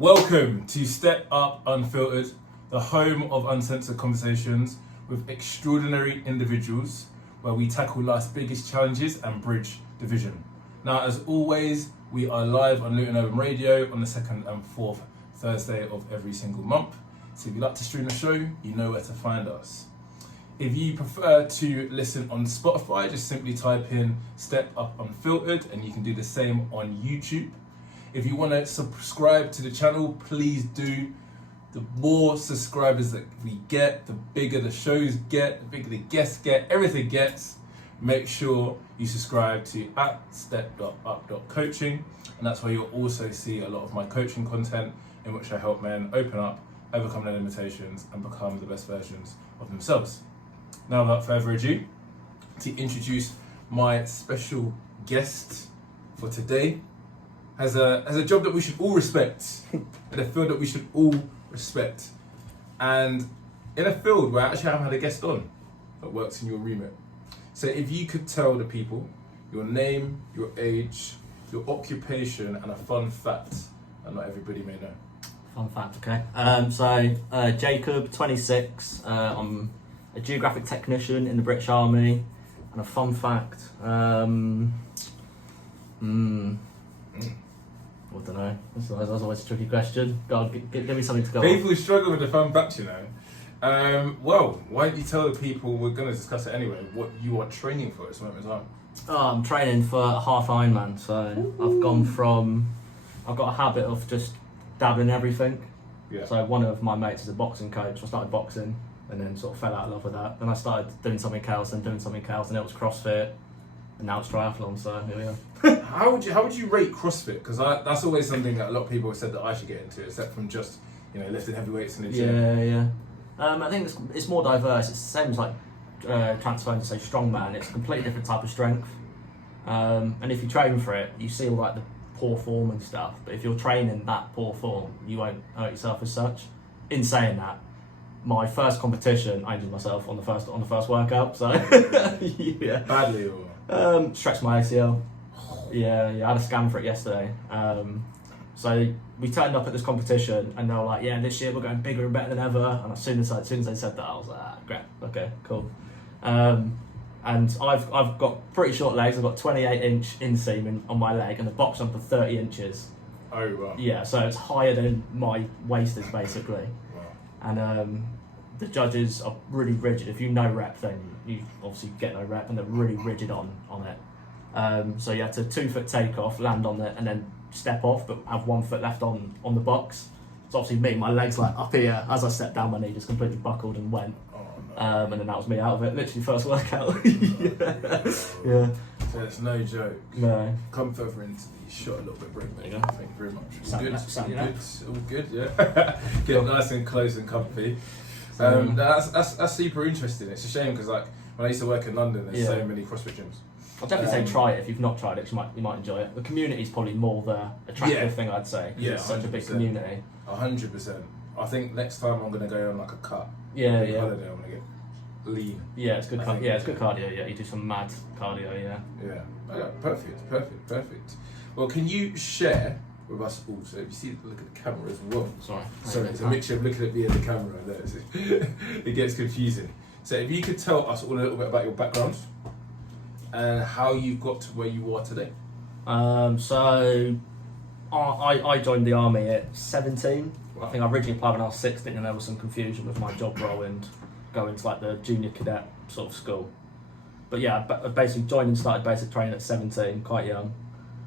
Welcome to Step Up Unfiltered, the home of uncensored conversations with extraordinary individuals where we tackle life's biggest challenges and bridge division. Now, as always, we are live on Luton Urban Radio on the second and fourth Thursday of every single month. So if you'd like to stream the show, you know where to find us. If you prefer to listen on Spotify, just simply type in Step Up Unfiltered and you can do the same on YouTube. If you want to subscribe to the channel, please do. The more subscribers that we get, the bigger the shows get, the bigger the guests get, everything gets. Make sure you subscribe to @step.up.coaching, and that's where you'll also see a lot of my coaching content in which I help men open up, overcome their limitations, and become the best versions of themselves. Now, without further ado, to introduce my special guest for today, has a job that we should all respect, in a field that we should all respect, and in a field where I actually haven't had a guest on that works in your remit. So if you could tell the people your name, your age, your occupation, and a fun fact that not everybody may know. Fun fact, okay. Jakob, 26. I'm a geographic technician in the British Army, and a fun fact. I don't know. That's always a tricky question. God, give me something to go People struggle with the fun facts, you know. Well, why don't you tell the people, we're going to discuss it anyway, what you are training for at this moment in time? I'm training for a half Ironman, so I've got a habit of just dabbling in everything. Yeah. So one of my mates is a boxing coach. I started boxing and then sort of fell out of love with that. Then I started doing something else and then it was CrossFit, and now it's triathlon, so here we are. How would you rate CrossFit? Because that's always something that a lot of people have said that I should get into, except from just, you know, lifting heavy weights in the gym. Yeah. I think it's more diverse. It's the same as like transferring to say strongman. It's a completely different type of strength. And if you train for it, you see all like the poor form and stuff. But if you're training that poor form, you won't hurt yourself as such. In saying that, my first competition, I injured myself on the first workout. So yeah. Badly or? Stretched my ACL. Yeah, I had a scan for it yesterday. So we turned up at this competition and they were like, yeah, this year we're going bigger and better than ever. And as soon as they said that, I was like, great, okay, cool. And I've got pretty short legs. I've got 28-inch inseam on my leg and the box jump for 30 inches. Oh, wow. Yeah, so it's higher than my waist is basically. Wow. And the judges are really rigid. If you no rep, then you obviously get no rep, and they're really rigid on it. So you have to 2 foot take off, land on it, and then step off, but have 1 foot left on the box. So obviously me, my legs like up here. As I stepped down, my knee just completely buckled and went. Oh, no. And then that was me out of it. Literally first workout. Yeah. So it's no joke. No. Come further into the shot a little bit, break, mate. There you go. Thank you very much. Sound All good, yeah. Get nice and close and comfy. That's super interesting. It's a shame because like when I used to work in London, there's so many CrossFit gyms. I'll definitely say try it if you've not tried it, 'cause you might enjoy it. The community is probably more the attractive thing, I'd say. Yeah, it's such a big 100%. community. 100%. I think next time I'm gonna go on like a cut. Yeah. Holiday, I'm gonna get lean. Yeah, it's good. I It's good cardio. Yeah, you do some mad cardio. Yeah. Yeah. Oh, perfect. Well, can you share with us all? So if you see, look at the camera as well. Sorry, it's a mixture of looking at me and the camera. And there, it gets confusing. So if you could tell us all a little bit about your background and how you got to where you are today. So I joined the army at 17. Wow. I think I originally applied when I was 16, and there was some confusion with my job role and going to like the junior cadet sort of school. But yeah, I basically joined and started basic training at 17, quite young,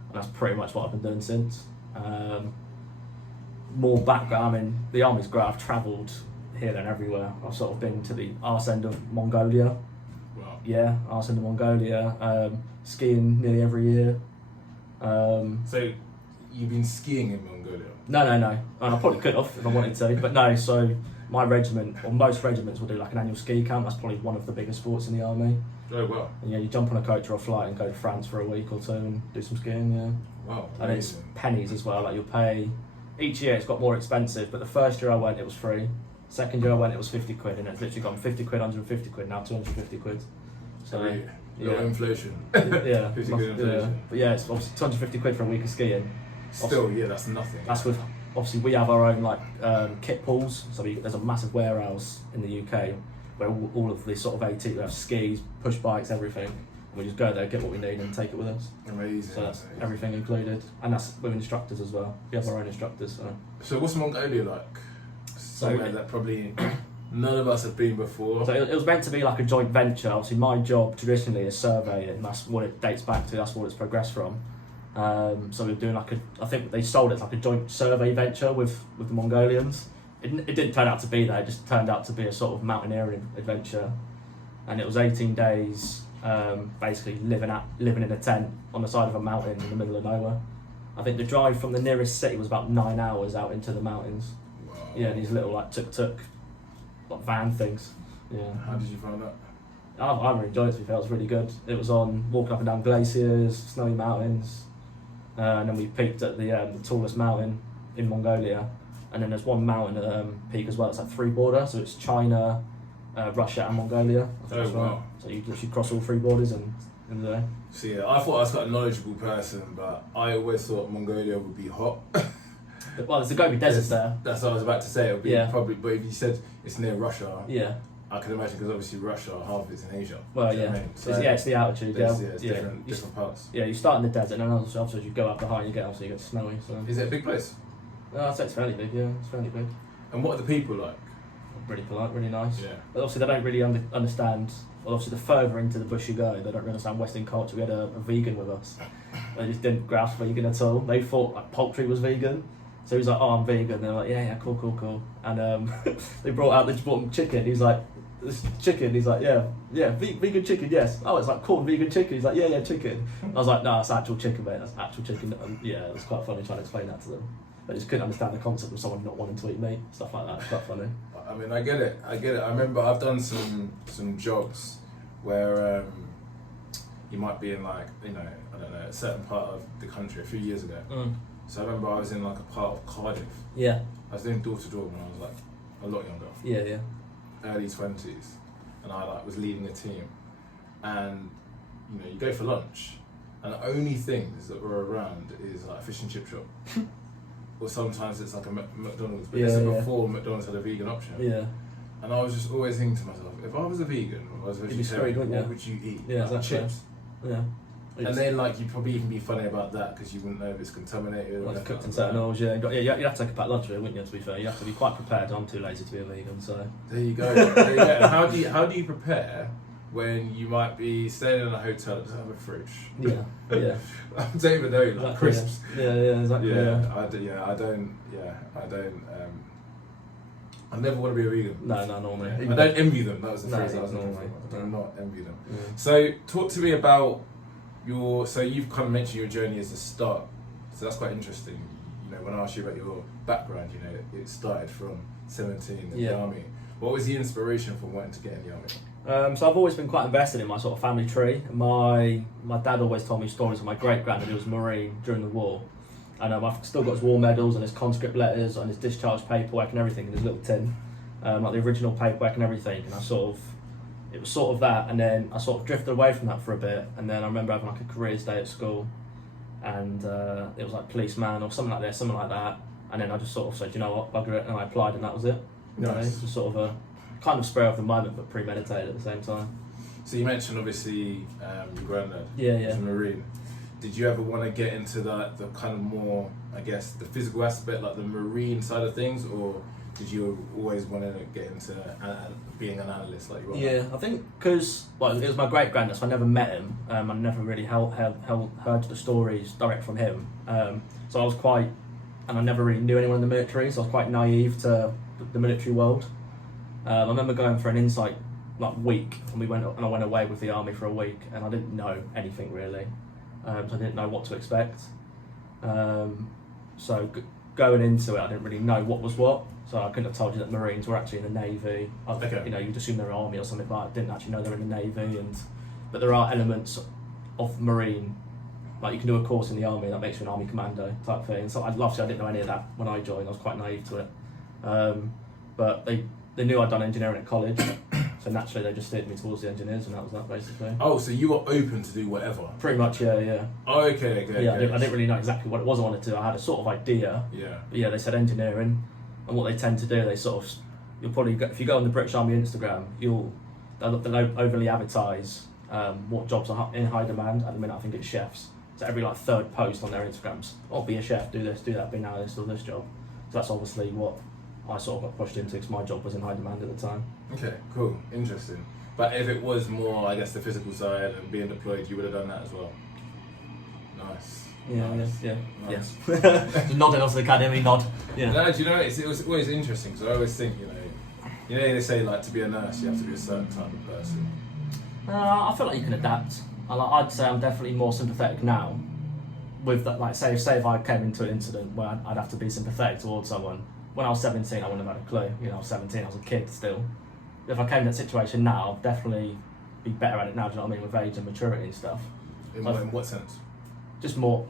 and that's pretty much what I've been doing since. More background, I mean, the army's great. I've travelled here and everywhere. I've sort of been to the arse end of Mongolia. Wow. Yeah, arse end of Mongolia. Skiing nearly every year. So you've been skiing in Mongolia? No. I probably could have if I wanted to, but no. So my regiment, or most regiments, will do like an annual ski camp. That's probably one of the biggest sports in the army. Oh, wow. And yeah, you jump on a coach or a flight and go to France for a week or two and do some skiing. Yeah. Wow. And it's pennies as well. Like you'll pay each year. It's got more expensive, but the first year I went, it was free. Second year I went, it was 50 quid, and it's literally gone 50 quid, 150 quid, now 250 quid. So yeah, inflation. Yeah. 50 quid inflation. But yeah, it's obviously 250 quid for a week of skiing. Still, yeah, that's nothing. That's with obviously we have our own kit pools. So there's a massive warehouse in the UK where all of the sort of AT, we have skis, push bikes, everything. And we just go there, get what we need, and take it with us. Amazing. So that's everything included, and that's with instructors as well. We have our own instructors. So what's Mongolia like? Somewhere that probably none of us have been before. So it was meant to be like a joint venture. Obviously, my job traditionally is surveying. That's what it dates back to. That's what it's progressed from. So we're doing I think they sold it as like a joint survey venture with the Mongolians. It didn't turn out to be that. It just turned out to be a sort of mountaineering adventure, and it was 18 days. Basically living in a tent on the side of a mountain in the middle of nowhere. I think the drive from the nearest city was about 9 hours out into the mountains. Wow. Yeah, these little like tuk-tuk van things. Yeah. How did you find that? I really enjoyed it, to be fair. It was really good. It was on walking up and down glaciers, snowy mountains, and then we peaked at the tallest mountain in Mongolia. And then there's one mountain peak as well. It's like 3 borders, so it's China, Russia and Mongolia. Oh wow! So you literally cross all 3 borders in the day. So yeah, I thought I was quite a knowledgeable person, but I always thought Mongolia would be hot. Well, there's the Gobi Desert's there. That's what I was about to say. It would be Yeah. probably, but if you said it's near Russia, Yeah. I can imagine because obviously Russia, half it's in Asia. Well, Do you know yeah. what I mean? So It's the altitude. there's- Yeah. it's Yeah. different parts. Yeah, you start in the desert, and then obviously as you go up the higher you get, obviously you get snowy. So Is it a big place? I'd say it's fairly big. Yeah, it's fairly big. And what are the people like? Really polite, really nice. Yeah. But obviously they don't really understand. Well, obviously the further into the bush you go, they don't really understand Western culture. We had a vegan with us. They just didn't grasp vegan at all. They thought like poultry was vegan. So he's like, "Oh, I'm vegan." They're like, "Yeah, cool." And they brought him chicken. He's like, "This chicken." He's like, "Yeah, vegan chicken, yes." Oh, it's like called vegan chicken. He's like, "Yeah, chicken." I was like, "No, it's actual chicken, mate. That's actual chicken." And yeah, it was quite funny trying to explain that to them. They just couldn't understand the concept of someone not wanting to eat meat, stuff like that. It's quite funny. I mean, I get it. I remember I've done some jobs where you might be in like, I don't know, a certain part of the country a few years ago. So I remember I was in like a part of Cardiff. Yeah. I was doing door to door when I was like a lot younger. Yeah. Early 20s, and I like was leading a team, and you go for lunch, and the only things that were around is like a fish and chip shop, or sometimes it's like a McDonald's, but this is before McDonald's had a vegan option. Yeah. And I was just always thinking to myself, if I was a vegan or I was a You'd be vegetarian, screwed, wouldn't what would you eat? Yeah, Like exactly. chips. Yeah. And then like you'd probably even be funny about that because you wouldn't know if it's contaminated. Well, or it's cooked in anything certain like oils, yeah. You'd have to take a packed lunch with it, wouldn't you, to be fair? You have to be quite prepared. I'm too lazy to be a vegan, so... that. There you go. And how do you prepare when you might be staying in a hotel that doesn't have a fridge? Yeah. I don't even know, like Exactly, crisps. Yeah, exactly. I never want to be a vegan. No, normally. I don't envy them. That was the No, phrase I was looking normally. for. I do not envy them. Yeah. So talk to me about so you've kind of mentioned your journey as a start. So that's quite interesting. When I asked you about your background, it started from 17 in the army. What was the inspiration for wanting to get in the army? So I've always been quite invested in my sort of family tree. My dad always told me stories of my great-granddad who was a Marine during the war. And I've still got his war medals and his conscript letters and his discharge paperwork and everything in his little tin. Like the original paperwork and everything. And it was sort of that, and then I sort of drifted away from that for a bit. And then I remember having like a careers day at school, and it was like policeman or something like that. And then I just sort of said, you know what, bugger it, and I applied, and that was it. Nice. Just sort of a kind of spur of the moment, but premeditated at the same time. So you mentioned obviously your granddad was a Marine. Did you ever want to get into the kind of more, I guess, the physical aspect, like the Marine side of things, or did you always want to get into being an analyst like you are? Yeah, I think because it was my great granddad, so I never met him. I never really heard the stories direct from him. So I was and I never really knew anyone in the military, so I was quite naive to the military world. I remember going for an insight week, and I went away with the army for a week, and I didn't know anything really. So I didn't know what to expect. So going into it, I didn't really know what was what. So I couldn't have told you that Marines were actually in the Navy. You'd assume they're army or something like that. I didn't actually know they were in the Navy. But there are elements of Marine, like you can do a course in the army that makes you an army commando type thing. So obviously I didn't know any of that when I joined. I was quite naive to it. But they knew I'd done engineering at college. So naturally, they just steered me towards the engineers, and that was that basically. Oh, so you were open to do whatever? Pretty much, yeah. Oh, okay. Yeah, I didn't really know exactly what it was I wanted to do. I had a sort of idea. Yeah. But yeah, they said engineering, and what they tend to do, they sort of, you'll probably go, if you go on the British Army Instagram, they'll overly advertise what jobs are in high demand. At the minute, I think it's chefs. So every like third post on their Instagrams, be a chef, do this, do that, be an analyst, or this job. So that's obviously what I sort of got pushed into because my job was in high demand at the time. Okay, cool, interesting. But if it was more, I guess, the physical side and being deployed, you would have done that as well. Nice. Yeah. Nice. Just nodding off the academy, nod. Yeah. No, do you know, it was always interesting because I always think, they say like to be a nurse, you have to be a certain type of person. I feel like you can adapt. I'd say I'm definitely more sympathetic now. With that, like say if I came into an incident where I'd have to be sympathetic towards someone. When I was 17, I wouldn't have had a clue. I was 17, I was a kid still. If I came in that situation now, I'd definitely be better at it now. Do you know what I mean? With age and maturity and stuff. In what sense? Just more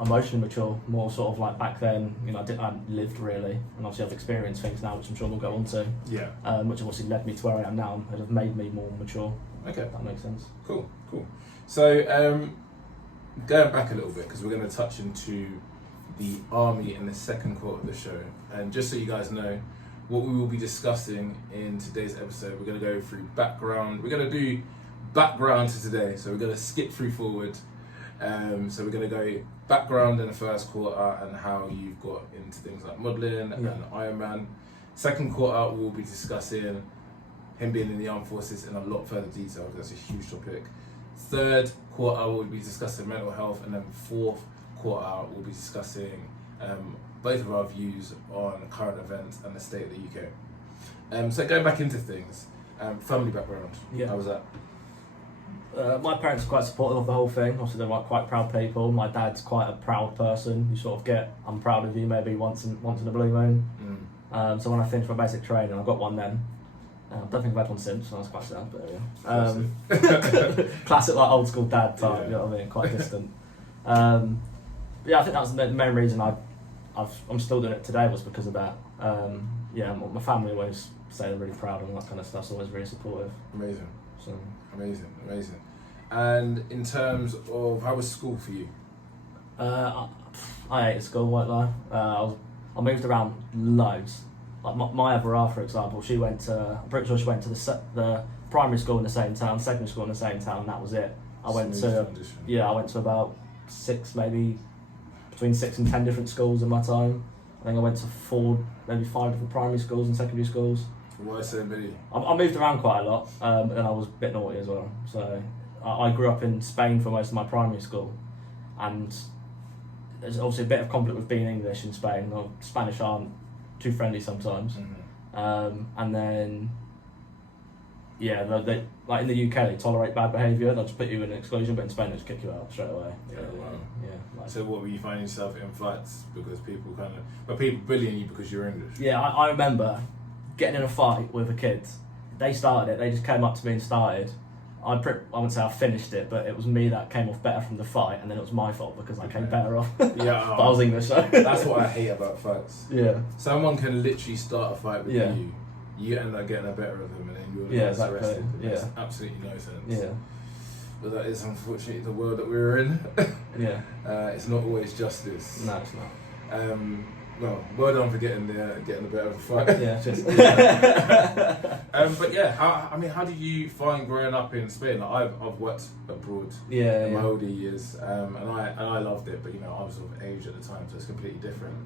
emotionally mature, more sort of like back then. I lived really, and obviously I've experienced things now, which I'm sure we'll go on to. Yeah. Which have obviously led me to where I am now, and have made me more mature. Okay. If that makes sense. Cool. So, going back a little bit, because we're going to touch into the army in the second quarter of the show, and just so you guys know, what we will be discussing in today's episode, we're going to go through background. We're going to do background to today, so we're going to skip through forward. So we're going to go background in the first quarter and how you've got into things like modelling and Ironman. Second quarter, we'll be discussing him being in the armed forces in a lot further detail, because that's a huge topic. Third quarter, we'll be discussing mental health, and then fourth quarter, we'll be discussing both of our views on current events and the state of the UK. So going back into things, family background, how was that? My parents are quite supportive of the whole thing. Obviously, they're quite proud people. My dad's quite a proud person. You sort of get, I'm proud of you, maybe once in a blue moon. So when I finished my basic training, I got one then. Don't think I've had one since, so I was quite sad, but yeah. Classic like old school dad type, you know what I mean? Quite distant. I think that was the main reason I'm still doing it today, was because of that. My family always say they're really proud and all that kind of stuff, so always really supportive. Amazing. So amazing. And in terms of, how was school for you? I hated school, won't lie. I moved around loads. Like my other half, for example, I'm pretty sure she went to the primary school in the same town, secondary school in the same town, and that was it. I went to about between 6 and 10 different schools in my time. I think I went to 4, maybe 5 different primary schools and secondary schools. Why so many? I moved around quite a lot, and I was a bit naughty as well. So I grew up in Spain for most of my primary school, and there's obviously a bit of conflict with being English in Spain. Spanish aren't too friendly sometimes. And then they like in the UK they tolerate bad behaviour. They'll just put you in an exclusion, but in Spain they just kick you out straight away. So what, were you finding yourself in fights because people bullying you because you're English? Yeah, I remember getting in a fight with a kid. They started it. They just came up to me and started. I wouldn't say I finished it, but it was me that came off better from the fight, and then it was my fault because I came better off. But I was English, so. That's what I hate about fights. Yeah. Someone can literally start a fight with you end up getting the better of them, and then you're arrested. It makes absolutely no sense. Yeah. But that is unfortunately the world that we're in. It's not always justice. No, it's not. Well done for getting the better of a fight. Yeah, just. But yeah, how did you find growing up in Spain? Like, I've worked abroad in my older years, and I loved it. But I was of age at the time, so it's completely different.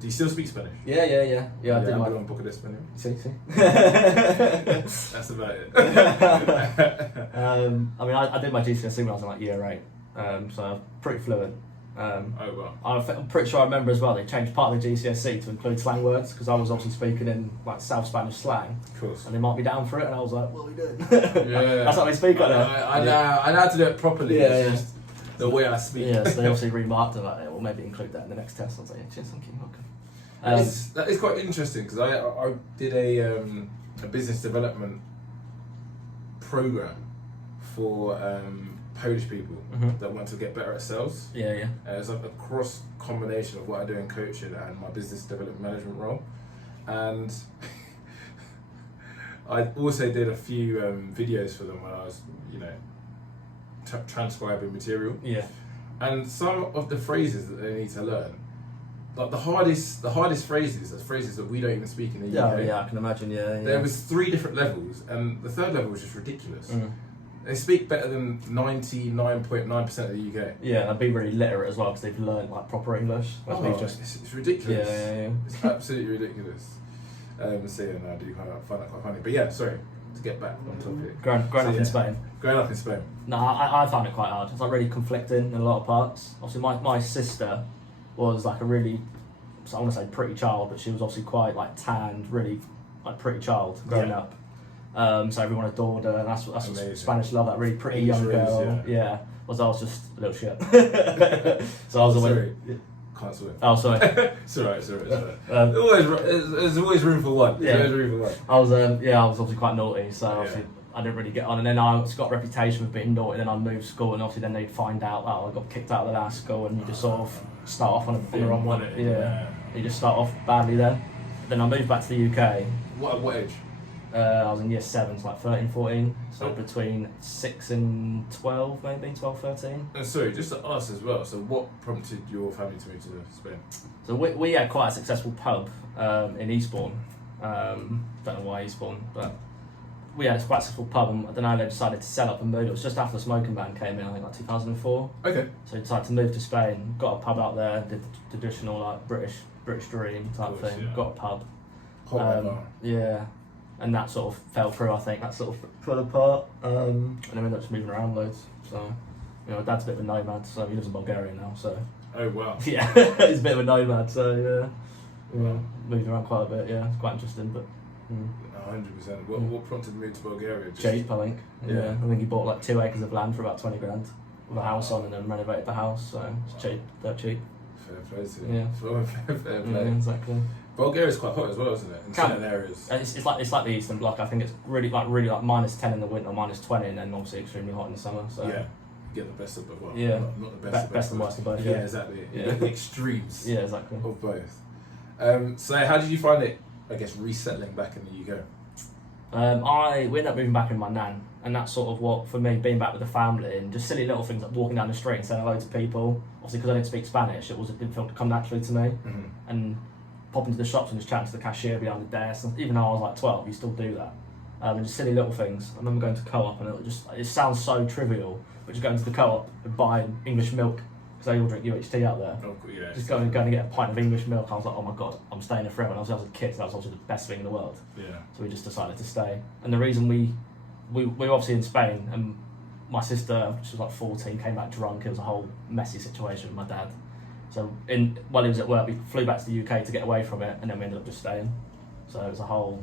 Do you still speak Spanish? Yeah. I did my un poco de español. Sí. That's about it. I did my GCSE when I was in like year 8, so I'm pretty fluent. Oh wow. I'm pretty sure I remember as well, they changed part of the GCSE to include slang words, because I was obviously speaking in like South Spanish slang. Of course. And they marked me down for it, and I was like, what are we doing? Yeah. That's how they speak like that. I know how to do it properly. It's just the way I speak. Yeah, so they obviously remarked about it, or maybe include that in the next test. I was like, yeah, cheers, thank you, welcome. That is quite interesting, because I did a business development program for Polish people that want to get better at sales. It's like a cross combination of what I do in coaching and my business development management role. And I also did a few videos for them when I was, transcribing material. Yeah. And some of the phrases that they need to learn, like the hardest phrases are phrases that we don't even speak in the UK. Yeah, I can imagine. Yeah. There was 3 different levels, and the 3rd level was just ridiculous. They speak better than 99.9% of the UK. Yeah, they'd be really literate as well because they've learned like proper English. It's ridiculous. Yeah. It's absolutely ridiculous. So yeah, no, I do find that quite funny. But yeah, sorry, to get back on topic. Growing up in Spain. Growing up in Spain. No, I found it quite hard. It's like really conflicting in a lot of parts. Obviously, my sister was like a really, I want to say pretty child, but she was obviously quite like tanned, really like pretty child growing up. So everyone adored her, and that's what Spanish love, that really pretty young girl. Yeah. Was I was just a little shit. So I was sorry. Can't swear. Oh, sorry. It's alright. There's always room for one. Yeah. There's room for one. I was obviously quite naughty, so obviously I didn't really get on. And then I got a reputation for being naughty. Then I moved school, and obviously then they'd find out. Oh, I got kicked out of the last school, and you just sort of start off on the wrong one. Yeah. You just start off badly there. Then I moved back to the UK. What age? I was in year 7, so like 13, 14. So between 6 and 12, maybe 12, 13. And sorry, just to ask as well. So what prompted your family to move to Spain? So we had quite a successful pub in Eastbourne. Don't know why Eastbourne, but we had a quite successful pub, and I don't know, they decided to sell up and move. It was just after the smoking ban came in, I think like 2004. Okay. So we decided to move to Spain, got a pub out there, did the traditional like British dream type thing, got a pub. Yeah. And that sort of fell through, I think. That sort of fell apart. And then we ended up just moving around loads. So, Dad's a bit of a nomad, so he lives in Bulgaria now, so. Oh, wow. Yeah, he's a bit of a nomad, so moved around quite a bit, yeah. It's quite interesting, but. 100%. What prompted the move to Bulgaria? Cheap, I think. Yeah. I think he bought like 2 acres of land for about 20 grand with a house on, and then renovated the house, so it's cheap. They're cheap. Fair play to you. Yeah. Fair play. Yeah, exactly. Bulgaria's quite hot as well, isn't it? In certain areas. It's like the Eastern Bloc. I think it's really like -10 in the winter, -20, and then obviously extremely hot in the summer. So yeah, you get the best of both. Well, yeah, not the best and worst of both. Yeah, exactly. You get the extremes. Yeah, exactly. Of both. So how did you find it? I guess resettling back in the UK. We ended up moving back in with my nan, and that's sort of what for me being back with the family and just silly little things like walking down the street and saying hello to people. Obviously, because I didn't speak Spanish, it didn't feel to come naturally to me, and popping to the shops and just chatting to the cashier behind the desk. And even though I was like 12, you still do that. And just silly little things. I remember going to Co-op, and it sounds so trivial, but just going to the Co-op and buying English milk, because they all drink UHT out there. Oh, yeah. Just going to get a pint of English milk. I was like, oh my god, I'm staying here forever. And I was a kid, so that was obviously the best thing in the world. Yeah. So we just decided to stay. And the reason we were obviously in Spain, and my sister, she was like 14, came back drunk. It was a whole messy situation with my dad. So while he was at work, we flew back to the UK to get away from it, and then we ended up just staying. So it was a whole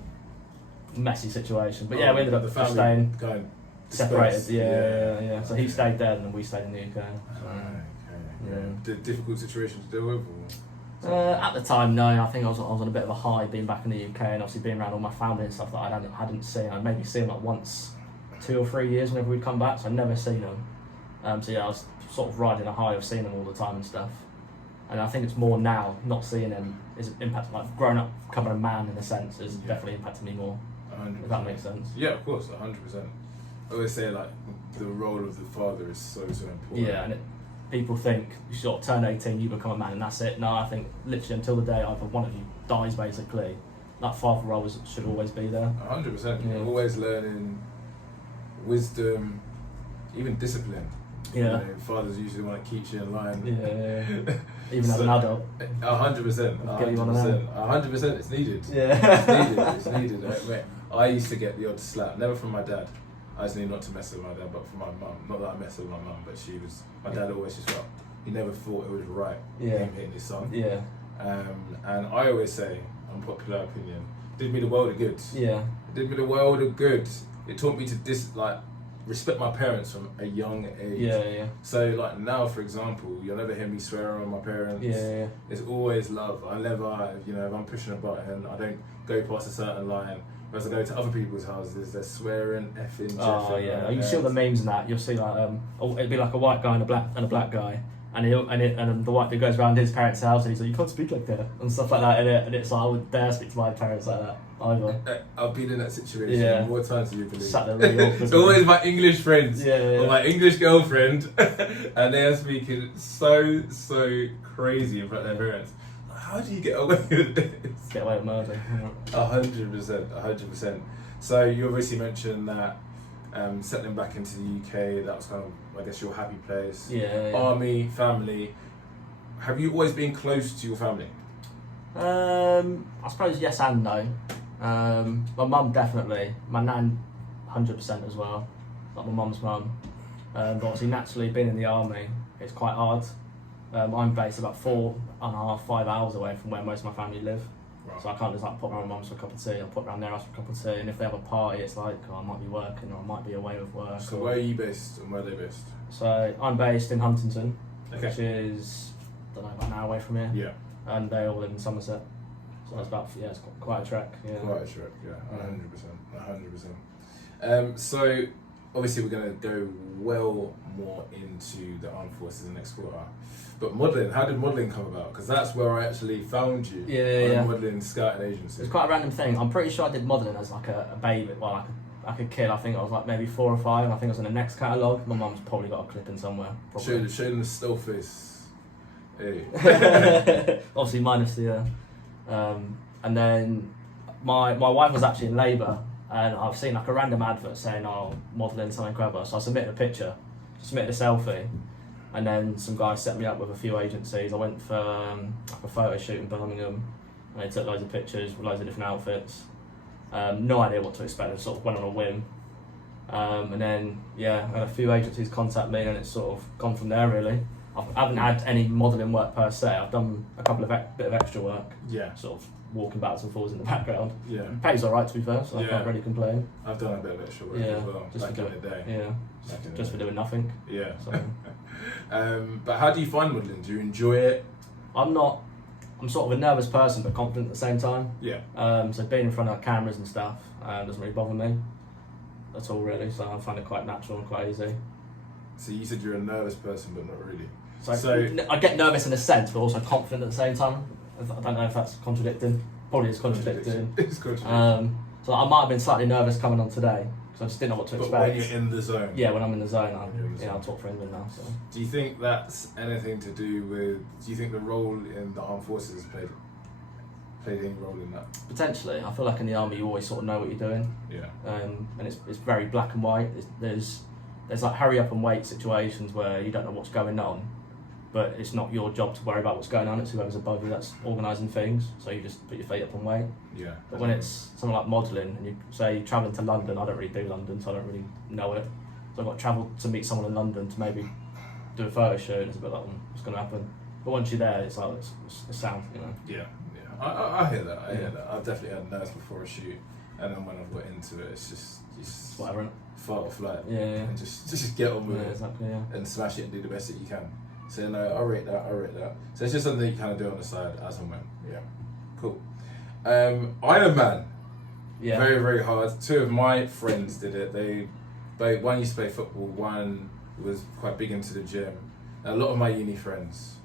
messy situation. But yeah, we ended up just staying, separated. Yeah. So he stayed there, and then we stayed in the UK. So, yeah. Difficult situation to deal with? At the time, no. I think I was on a bit of a high being back in the UK, and obviously being around all my family and stuff that I hadn't seen. I'd maybe seen like once, 2 or 3 years whenever we'd come back, so I'd never seen them. So yeah, I was sort of riding a high of seeing them all the time and stuff. And I think it's more now, not seeing him is impacted, like growing up, becoming a man in a sense, is definitely impacted me more. 100%. If that makes sense. Yeah, of course, 100%. I always say like the role of the father is so important. Yeah, and people think you sort of turn 18, you become a man, and that's it. No, I think literally until the day either one of you dies, basically, that father role should always be there. 100%. You're always learning wisdom, even discipline. Yeah. Fathers usually want to keep you in line. Yeah. Even as an adult. 100%. 100%. It's needed. Yeah. It's needed. I used to get the odd slap, never from my dad. I just knew not to mess with my dad, but from my mum. Not that I messed with my mum, but my dad always just felt, he never thought it was right, him hitting his son. Yeah. And I always say, unpopular opinion, did me the world of good. Yeah. It did me the world of good. It taught me to respect my parents from a young age. Yeah. So like now, for example, you'll never hear me swear on my parents. Yeah. It's always love. I never, if I'm pushing a button, I don't go past a certain line. Whereas I go to other people's houses, they're swearing, effing, Oh yeah, you see all the memes and that. You'll see like it'd be like a white guy and a black guy, and the white dude goes around his parents' house and he's like, you can't speak like that and stuff like that in it, and it's like, I wouldn't dare speak to my parents like that either. I've been in that situation more times than you believe. Sat there really awkward. It's always my English friends or my English girlfriend, and they are speaking so crazy in front of their parents. How do you get away with this? Get away with murder. 100%. So you obviously mentioned that settling back into the UK, that was kind of, I guess, your happy place. Yeah. Army, family. Have you always been close to your family? I suppose yes and no. My mum definitely. My nan 100% as well. Like my mum's mum. But obviously naturally being in the army, it's quite hard. I'm based about 4.5, 5 hours away from where most of my family live. Right. So I can't just like pop around my mum's for a cup of tea, I'll pop around their house for a cup of tea, and if they have a party it's like, I might be working or I might be away with work. So where are you based and where are they based? So I'm based in Huntington, Okay. which is, I don't know, about an hour away from here. Yeah. And they all live in Somerset. So it's about, it's quite a trek. Yeah. Quite a trek, 100%. So obviously we're going to go well more into the armed forces in the next quarter. But modelling, how did modelling come about? Because that's where I actually found you. On modelling scouting agency. It's quite a random thing. I'm pretty sure I did modelling as like a baby, well, like a kid. I think I was like maybe 4 or 5. I think I was in the next catalogue. My mum's probably got a clipping somewhere. Show them the still face. Hey. Obviously minus the and then my wife was actually in labour, and I've seen like a random advert saying, oh, modelling something clever, so I submitted a picture, submitted a selfie, and then some guys set me up with a few agencies. I went for like a photo shoot in Birmingham, and they took loads of pictures with loads of different outfits. No idea what to expect, I sort of went on a whim. And then I had a few agencies contact me, and it's sort of gone from there really. I haven't had any modelling work per se. I've done a couple of bit of extra work. Yeah. Sort of walking backwards and forwards in the background. Yeah. It pays alright to be fair, so I can't really complain. I've done a bit of extra work as well. Just back for in the day. Yeah. Just for doing nothing. Yeah. So. But how do you find modelling? Do you enjoy it? I'm sort of a nervous person but confident at the same time. Yeah. So being in front of cameras and stuff doesn't really bother me at all really. So I find it quite natural and quite easy. So you said you're a nervous person but not really. So I get nervous in a sense, but also confident at the same time. I don't know if that's contradicting. Probably is contradicting. It's contradicting. So I might have been slightly nervous coming on today, because I just didn't know what to expect. But when you're in the zone. Yeah, when I'm in the zone, I'll talk for England now. So. Do you think that's anything to do with? Do you think the role in the armed forces played any role in that? Potentially, I feel like in the army you always sort of know what you're doing. Yeah. And it's very black and white. There's like hurry up and wait situations where you don't know what's going on, but it's not your job to worry about what's going on. It's whoever's above you that's organising things. So you just put your feet up and wait. Yeah. But when it's something like modelling, and you say you're travelling to London, I don't really do London, so I don't really know it. So I've got to travel to meet someone in London to maybe do a photo shoot, and it's a bit like, what's going to happen? But once you're there, it's like, it's sound, you know. Yeah. I hear that. I hear that. I've definitely had nerves before a shoot, and then when I've got into it, it's just whatever. Fight or flight. Yeah. And just get on with it. Exactly, and smash it and do the best that you can. So no, I rate that. So it's just something that you kind of do on the side as and when. Yeah. Cool. Iron Man. Yeah. Very, very hard. 2 of my friends did it. One used to play football, one was quite big into the gym. And a lot of my uni friends,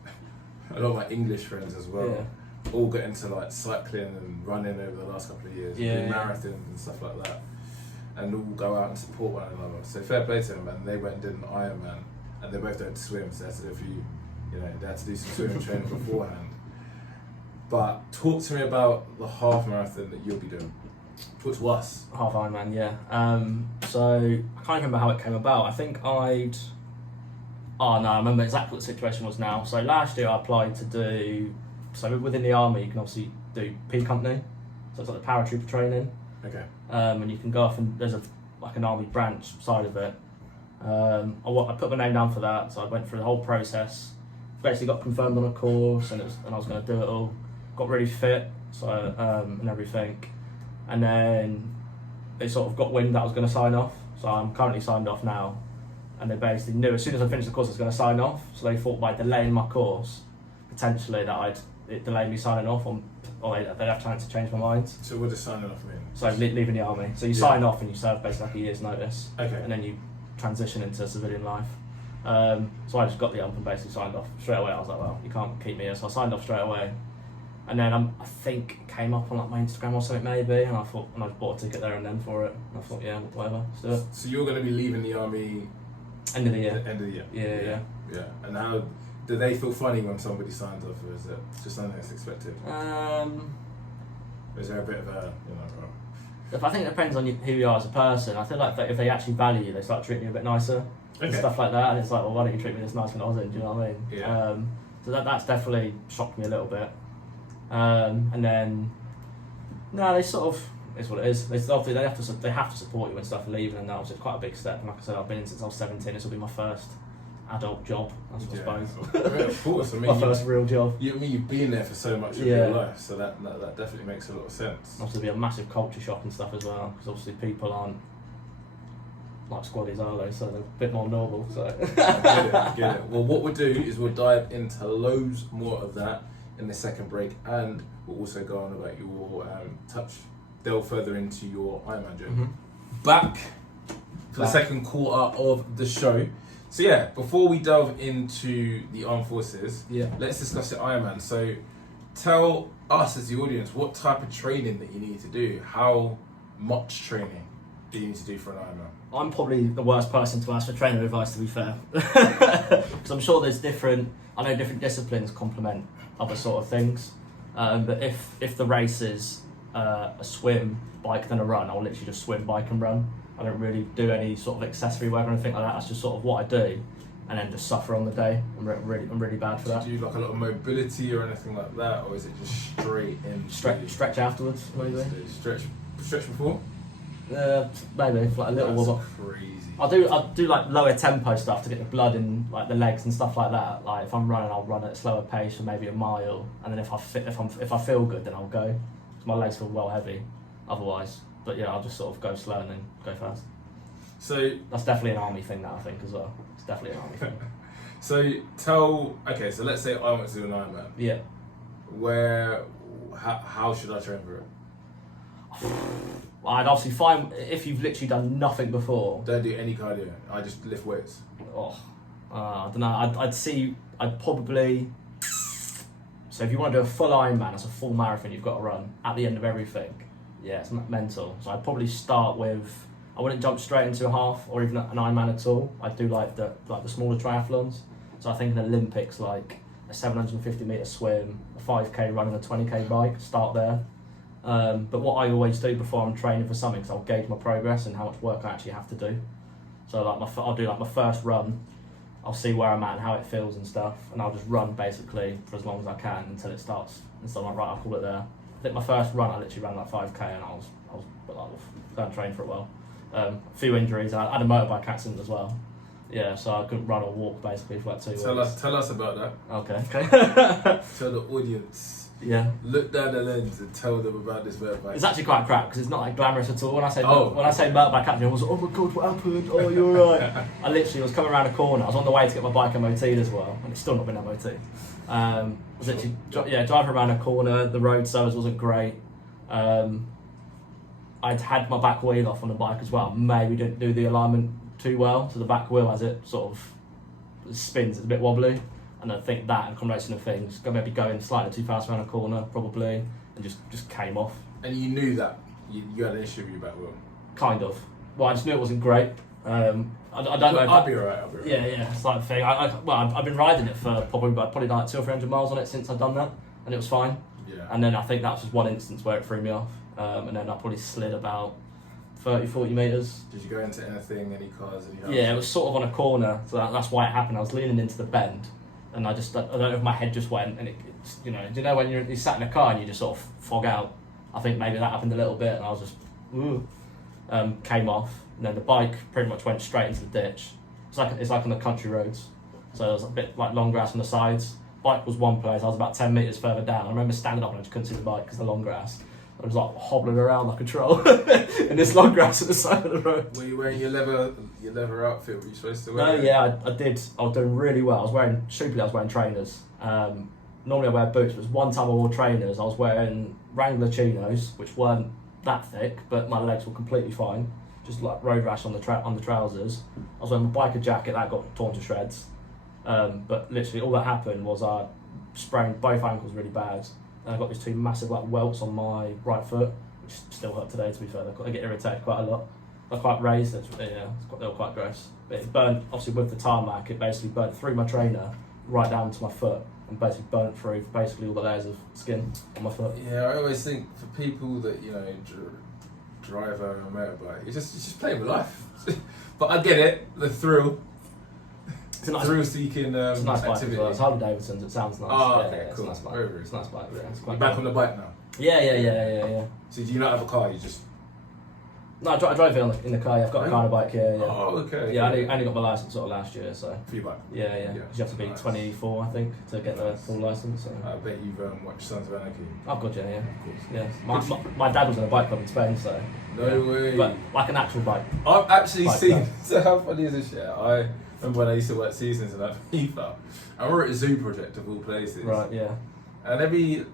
a lot of my English friends as well, all got into like cycling and running over the last couple of years, doing marathons and stuff like that, and all go out and support one another. So fair play to them, and they went and did an Ironman, and they both don't swim, so they had to do a few, they had to do some swimming training beforehand. But talk to me about the half marathon that you'll be doing. Talk to us. Half Ironman, yeah. So I can't remember how it came about. I think I remember exactly what the situation was now. So last year I applied to do, so within the army you can obviously do P company, so it's like the paratrooper training. Okay. And you can go off and there's an army branch side of it. I put my name down for that, so I went through the whole process. Basically got confirmed on a course, and I was going to do it all. Got really fit, so and everything. And then they sort of got wind that I was going to sign off, so I'm currently signed off now. And they basically knew as soon as I finished the course I was going to sign off, so they thought by delaying my course, potentially that it delayed me signing off, or they'd have time to change my mind. So what does signing off mean? So leaving the army. So you sign off and you serve basically like a year's notice. Okay. And then you transition into civilian life. So I just got the ump and basically signed off straight away. I was like, well, you can't keep me here, so I signed off straight away. And then I think it came up on like my Instagram or something maybe, and I bought a ticket there and then for it. And I thought, yeah, whatever, let's do it. So you're going to be leaving the army End of the year. End of the year. Yeah. And how do they feel funny when somebody signs off, or is it just something that's expected? Or is there a bit of a, I think it depends on who you are as a person. I feel like if they actually value you, they start treating you a bit nicer and stuff like that. And it's like, well, why don't you treat me this nice when I was in? Do you know what I mean? Yeah. So that's definitely shocked me a little bit. And then, no, they sort of, it's what it is. They have to support you when stuff are leaving, and that was quite a big step. And like I said, I've been in since I was 17. This will be my first adult job, I suppose. Of course, I mean, my first real job. You've been there for so much of your life, so that definitely makes a lot of sense. Obviously, be a massive culture shock and stuff as well, because obviously people aren't like squaddies, are they? So they're a bit more normal. So get it. Well, what we'll do is we'll dive into loads more of that in the second break, and we'll also go on about your delve further into your Ironman journey. Mm-hmm. Back for the second quarter of the show. So yeah, before we delve into the armed forces, let's discuss the Ironman. So tell us as the audience what type of training that you need to do. How much training do you need to do for an Ironman? I'm probably the worst person to ask for training advice, to be fair, because I'm sure there's different disciplines complement other sort of things. But if the race is a swim, bike, then a run, I'll literally just swim, bike, and run. I don't really do any sort of accessory work or anything like that. That's just sort of what I do, and then just suffer on the day. I'm really bad for that. Do you do like a lot of mobility or anything like that, or is it just straight in? Stretch afterwards, maybe. Stretch before? Maybe like a little warm up. Crazy. I do like lower tempo stuff to get the blood in like the legs and stuff like that. Like if I'm running, I'll run at a slower pace for maybe a mile, and then if I feel good, then I'll go. So my legs feel well heavy, otherwise. But yeah, I'll just sort of go slow and then go fast. So that's definitely an army thing, that I think as well. It's definitely an army thing. So so let's say I went to do an Ironman. Yeah. How should I train for it? I'd obviously find if you've literally done nothing before. Don't do any cardio. I just lift weights. I don't know. I'd probably. So if you want to do a full Ironman, that's a full marathon you've got to run at the end of everything. Yeah, it's mental. So I'd probably start with. I wouldn't jump straight into a half or even an Ironman at all. I'd do like the smaller triathlons. So I think in Olympics, like a 750 metre swim, a 5k run, and a 20k bike. Start there. But what I always do before I'm training for something, because I'll gauge my progress and how much work I actually have to do. So like I'll do like my first run. I'll see where I'm at and how it feels and stuff, and I'll just run basically for as long as I can until it starts. And so I'm like, right, I'll call it there. I think my first run, I literally ran like 5k, and I was going to train for it well. A few injuries. I had a motorbike accident as well. Yeah, so I couldn't run or walk basically for like 2 weeks. Tell us about that. Okay. Tell the audience. Yeah. Look down the lens and tell them about this motorbike. It's actually quite crap because it's not like glamorous at all. When I say motorbike accident, I was like, oh my god, what happened? Oh, you're right. I literally was coming around a corner. I was on the way to get my bike MOT'd as well, and it's still not been MOT. I was literally driving around a corner. The road service wasn't great. I'd had my back wheel off on the bike as well. Maybe didn't do the alignment too well, so the back wheel as it sort of spins, it's a bit wobbly. And I think that and combination of things, maybe going slightly too fast around a corner, probably, and just came off. And you knew that you had an issue with your back wheel? Kind of. Well, I just knew it wasn't great. I don't know. I'll be alright. Yeah, it's like the thing. I've been riding it for probably like 200 or 300 miles on it since I'd done that, and it was fine. Yeah. And then I think that was just one instance where it threw me off, and then I probably slid about 30-40 metres. Did you go into any cars? Yeah, it was sort of on a corner, so that's why it happened. I was leaning into the bend. And I don't know if my head just went, and it's, do you know when you sat in a car and you just sort of fog out? I think maybe that happened a little bit, and I was just, came off, and then the bike pretty much went straight into the ditch. It's like on the country roads, so there was a bit like long grass on the sides. Bike was one place, I was about 10 metres further down. I remember standing up and I just couldn't see the bike because of the long grass. I was like hobbling around like a troll in this long grass at the side of the road. Were you wearing your leather outfit? Were you supposed to wear? No, yeah, I did. I was doing really well. I was wearing trainers. Normally I wear boots, but one time I wore trainers. I was wearing Wrangler chinos, which weren't that thick, but my legs were completely fine. just like road rash on the trousers. I was wearing my biker jacket that got torn to shreds. But literally all that happened was I sprained both ankles really bad, and I got these two massive like welts on my right foot, which still hurt today. To be fair, they get irritated quite a lot. They're quite raised. They were quite gross. But it burned, obviously with the tarmac, it basically burned through my trainer right down to my foot, and basically burnt through basically all the layers of skin on my foot. Yeah, I always think for people that drive a motorbike, you're just playing with life. But I get it, the thrill. It's a nice, thrill-seeking it's a nice bike as activity. well. It's Harley Davidson's. It sounds nice. Oh, yeah, okay, yeah, cool. It's a nice bike. Very, It's a nice bike. Yeah, it's You're quite back good. on the bike now. Yeah. So do you not have a car? You just... No, I drove it in the car. Yeah, I've got a car and a bike. Yeah. Oh, okay. Yeah, I only got my license sort of last year, so. For your bike? Yeah. You have to be Nice. 24, I think, to get the full license. So. I bet you've watched Sons of Anarchy. I've got you, yeah. Of course. Yeah. My dad was in a bike club in Spain, so. No way. But like an actual bike. I've actually Bike seen... club. So how funny is this shit? I remember when I used to work seasons and FIFA. I remember at a zoo project of all places. Right, yeah. And every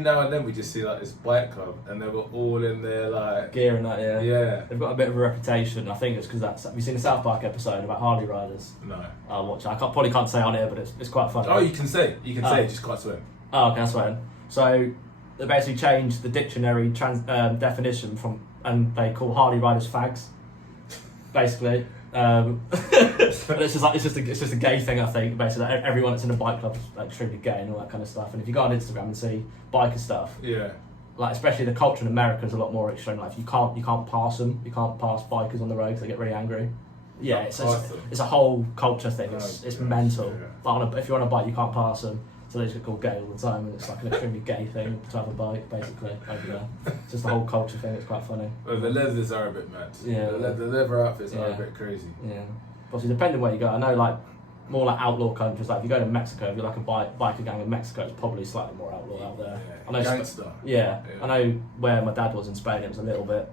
now and then we just see like this bike club and they were all in there like... Gear and that, yeah. Yeah. They've got a bit of a reputation. I think it's because that's. Have you seen the South Park episode about Harley riders? No. I'll watch it. Probably can't say on here, but it's quite funny. Oh, you can say. You can say it, just can't swim. Oh, okay, that's fine. So they basically changed the dictionary definition from, and they call Harley riders fags, basically. And it's just a gay thing, I think. Basically, everyone that's in a bike club is like, extremely gay and all that kind of stuff. And if you go on Instagram and see biker stuff, Yeah. like especially the culture in America is a lot more extreme. Like you can't pass them. You can't pass bikers on the road because they get really angry. Yeah, it's a whole culture thing. It's mental. Yeah. But if you're on a bike, you can't pass them. So they just get called gay all the time, and it's like an extremely gay thing to have a bike, basically, over there. It's just a whole culture thing. It's quite funny. Well, the leathers are a bit mad. Yeah. The leather outfits are Yeah. a bit crazy. Yeah. Obviously, depending where you go, I know like more like outlaw countries. Like if you go to Mexico, if you're like a biker gang in Mexico, it's probably slightly more outlaw out there. I know. Gangster. Yeah. Yeah. I know where my dad was in Spain. It was a little bit.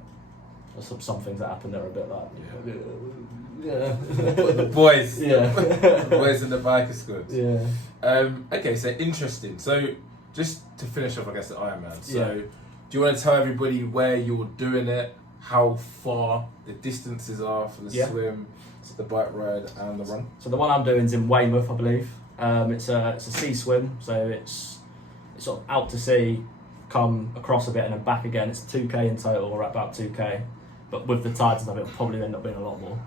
There's some things that happened there are a bit like. Yeah. The boys. Yeah. The boys in the biker squad. Yeah. Okay, so interesting. So just to finish off, I guess, the Ironman. So Yeah. do you want to tell everybody where you're doing it, how far the distances are for the Yeah. swim, the bike ride, and the run? So the one I'm doing is in Weymouth, I believe. It's a sea swim, so it's sort of out to sea, come across a bit and then back again. It's 2k in total, or about 2k, but with the tides and stuff, it'll probably end up being a lot more.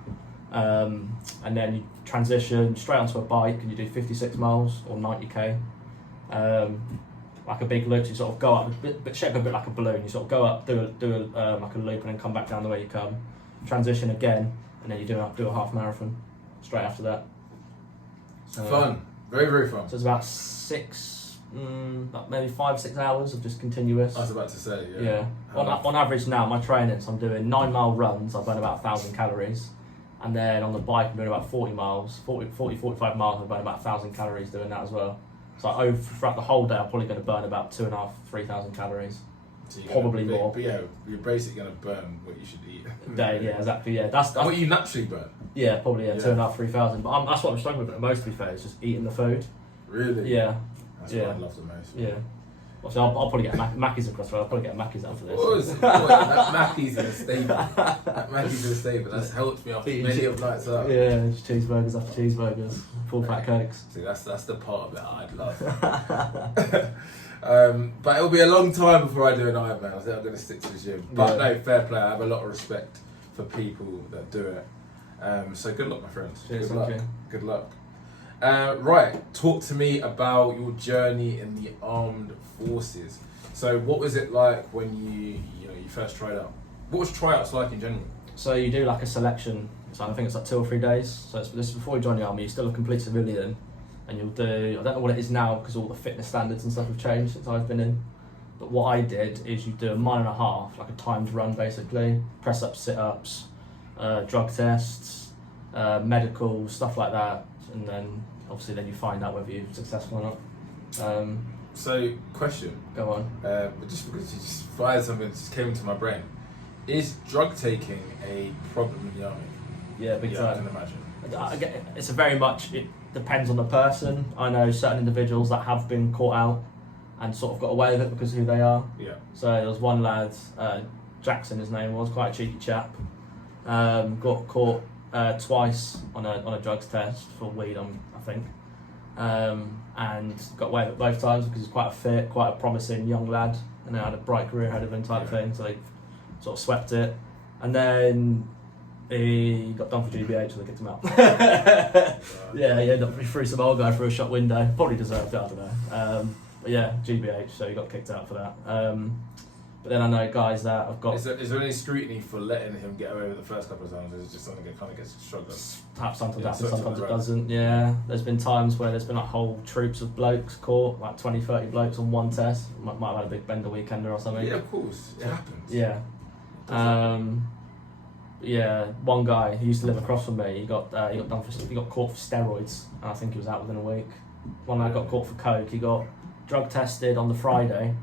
And then you transition straight onto a bike and you do 56 miles or 90k. Like a big loop, you sort of go up, shape a bit like a balloon. You sort of go up, do a like a loop, and then come back down the way you come. Transition again, and then you do a half marathon straight after that. So, Fun, very, very fun. So it's about maybe 5-6 hours of just continuous. I was about to say, yeah. Yeah. On average now, my training, so I'm doing 9-mile runs. I burn about 1,000 calories. And then on the bike, I'm doing about 45 miles. I burn about 1,000 calories doing that as well. So throughout the whole day, I'm probably going to burn about 2,500-3,000 calories. So Probably more. But yeah, you're basically going to burn what you should eat. A day, yeah, exactly. Yeah, that's what you naturally burn. Yeah, probably Yeah. 2,500-3,000. But that's what I'm struggling with the most. To be fair, is just eating the food. Really? Yeah. That's Yeah. what I love the most. Yeah. Well, so I'll probably get Mackey's across the road. I'll probably get Mackey's after this. What was it? That Mackey's in a staple. That Mackey's in a staple. That's helped me after many of nights out. Yeah, just cheeseburgers after cheeseburgers, full fat cokes. See, that's the part of it I'd love. But it'll be a long time before I do an Ironman. I think I'm going to stick to the gym. But Yeah. no, fair play. I have a lot of respect for people that do it. So good luck, my friends. Cheers, good luck. thank you. Good luck. Right, talk to me about your journey in the armed forces. So, what was it like when you first tried out? What was tryouts like in general? So you do like a selection. So I think it's like 2 or 3 days. So this is before you join the army. You're still a complete civilian, and you'll do. I don't know what it is now because all the fitness standards and stuff have changed since I've been in. But what I did is you do a 1.5 miles, like a timed run basically, press ups, sit ups, drug tests, medical stuff like that, and then obviously then you find out whether you're successful or not. So, question. Go on. Just because you just fired something that just came into my brain. Is drug taking a problem in the army? Yeah, big I time. can imagine. It's a very much, it depends on the person. I know certain individuals that have been caught out and sort of got away with it because of who they are. Yeah. So there was one lad, Jackson his name was, quite a cheeky chap. Got caught twice on a drugs test for weed, I think. And got away with it both times because he's quite a promising young lad, and had a bright career ahead of him type thing. So they sort of swept it, and then he got done for GBH, so they kicked him out. Yeah, he ended up threw some old guy through a shop window. Probably deserved it, I don't know. But yeah, GBH, so he got kicked out for that. But then I know guys that have got... Is there any scrutiny for letting him get away with the first couple of times, or is it just something that kind of gets struggled? Perhaps sometimes happens, sometimes it doesn't, yeah. There's been times where there's been like whole troops of blokes caught, like 20, 30 blokes on one test. Might have had a big bender weekender or something. Yeah, of course, it happens. Yeah. Yeah, one guy who used to live across from me, he got caught for steroids, and I think he was out within a week. One guy got caught for coke. He got drug tested on the Friday,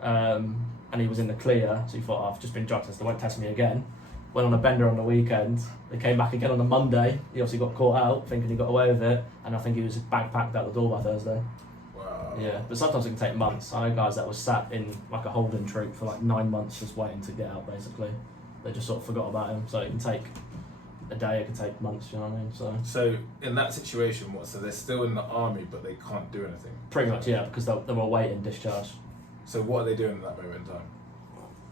and he was in the clear, so he thought, oh, I've just been drug tested, they won't test me again. Went on a bender on the weekend, they came back again on the Monday, he obviously got caught out, thinking he got away with it, and I think he was backpacked out the door by Thursday. Wow. Yeah, but sometimes it can take months. I know guys that were sat in like a holding troop for like 9 months just waiting to get out, basically. They just sort of forgot about him, so it can take a day, it can take months, you know what I mean? So in that situation, so they're still in the army, but they can't do anything? Pretty much, yeah, because they were awaiting discharge. So what are they doing at that moment in time?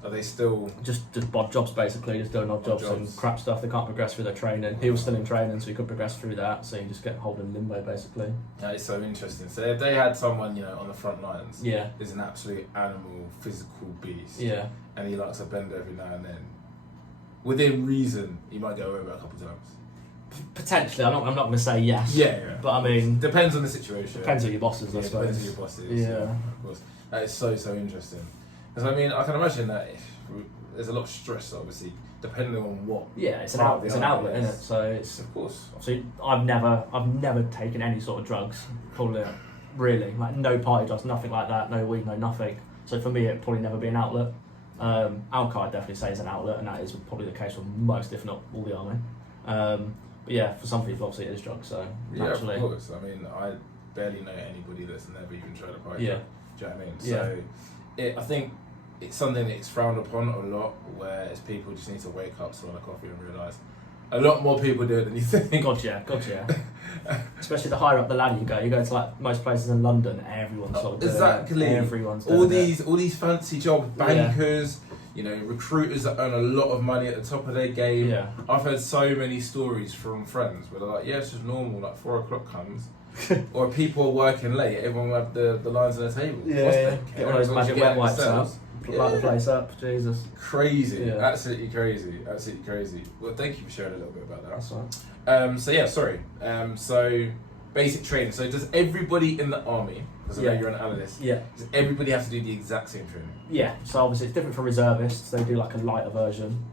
Are they still... Just odd jobs, basically, just doing odd jobs and crap stuff. They can't progress through their training. He was still in training, so he could progress through that, so you just get hold in limbo, basically. That is so interesting. So if they had someone, on the front lines, yeah, is an absolute animal, physical beast, yeah, and he likes a bend every now and then, within reason, he might get away with it a couple of times. Potentially, I'm not going to say yes. Yeah. But I mean, depends on the situation. Depends who your boss is, I suppose. Depends who your boss is. Yeah, of course. That is so interesting. Because I mean, I can imagine that there's a lot of stress, obviously, depending on what. Yeah, it's an outlet, isn't it? So it's of course. So I've never taken any sort of drugs, probably, really, like no party drugs, nothing like that, no weed, no nothing. So for me, it'd probably never be an outlet. Alcohol, I'd definitely say is an outlet, and that is probably the case for most, if not all, the army. But yeah, for some people, obviously, it is drugs. So naturally, yeah, of course. I mean, I barely know anybody that's never even tried a party. Yeah. Do you know what I mean? Yeah. So I think it's something that's frowned upon a lot, whereas people just need to wake up, swallow coffee, and realise a lot more people do it than you think. Gotcha. Especially the higher up the ladder you go to like most places in London, everyone's sort of doing exactly. it. Everyone's doing all these fancy jobs, bankers, recruiters that earn a lot of money at the top of their game. Yeah. I've heard so many stories from friends where they're like, yeah, it's just normal, like 4 o'clock comes. Or people are working late, everyone will have the lines on the table. Yeah. Get one of those magic wet wipes out. Light the place up, Jesus. Crazy, yeah. Absolutely crazy. Well, thank you for sharing a little bit about that. That's right. So basic training. So does everybody in the army, because I know you're an analyst, does everybody have to do the exact same training? Yeah, so obviously it's different for reservists, they do like a lighter version.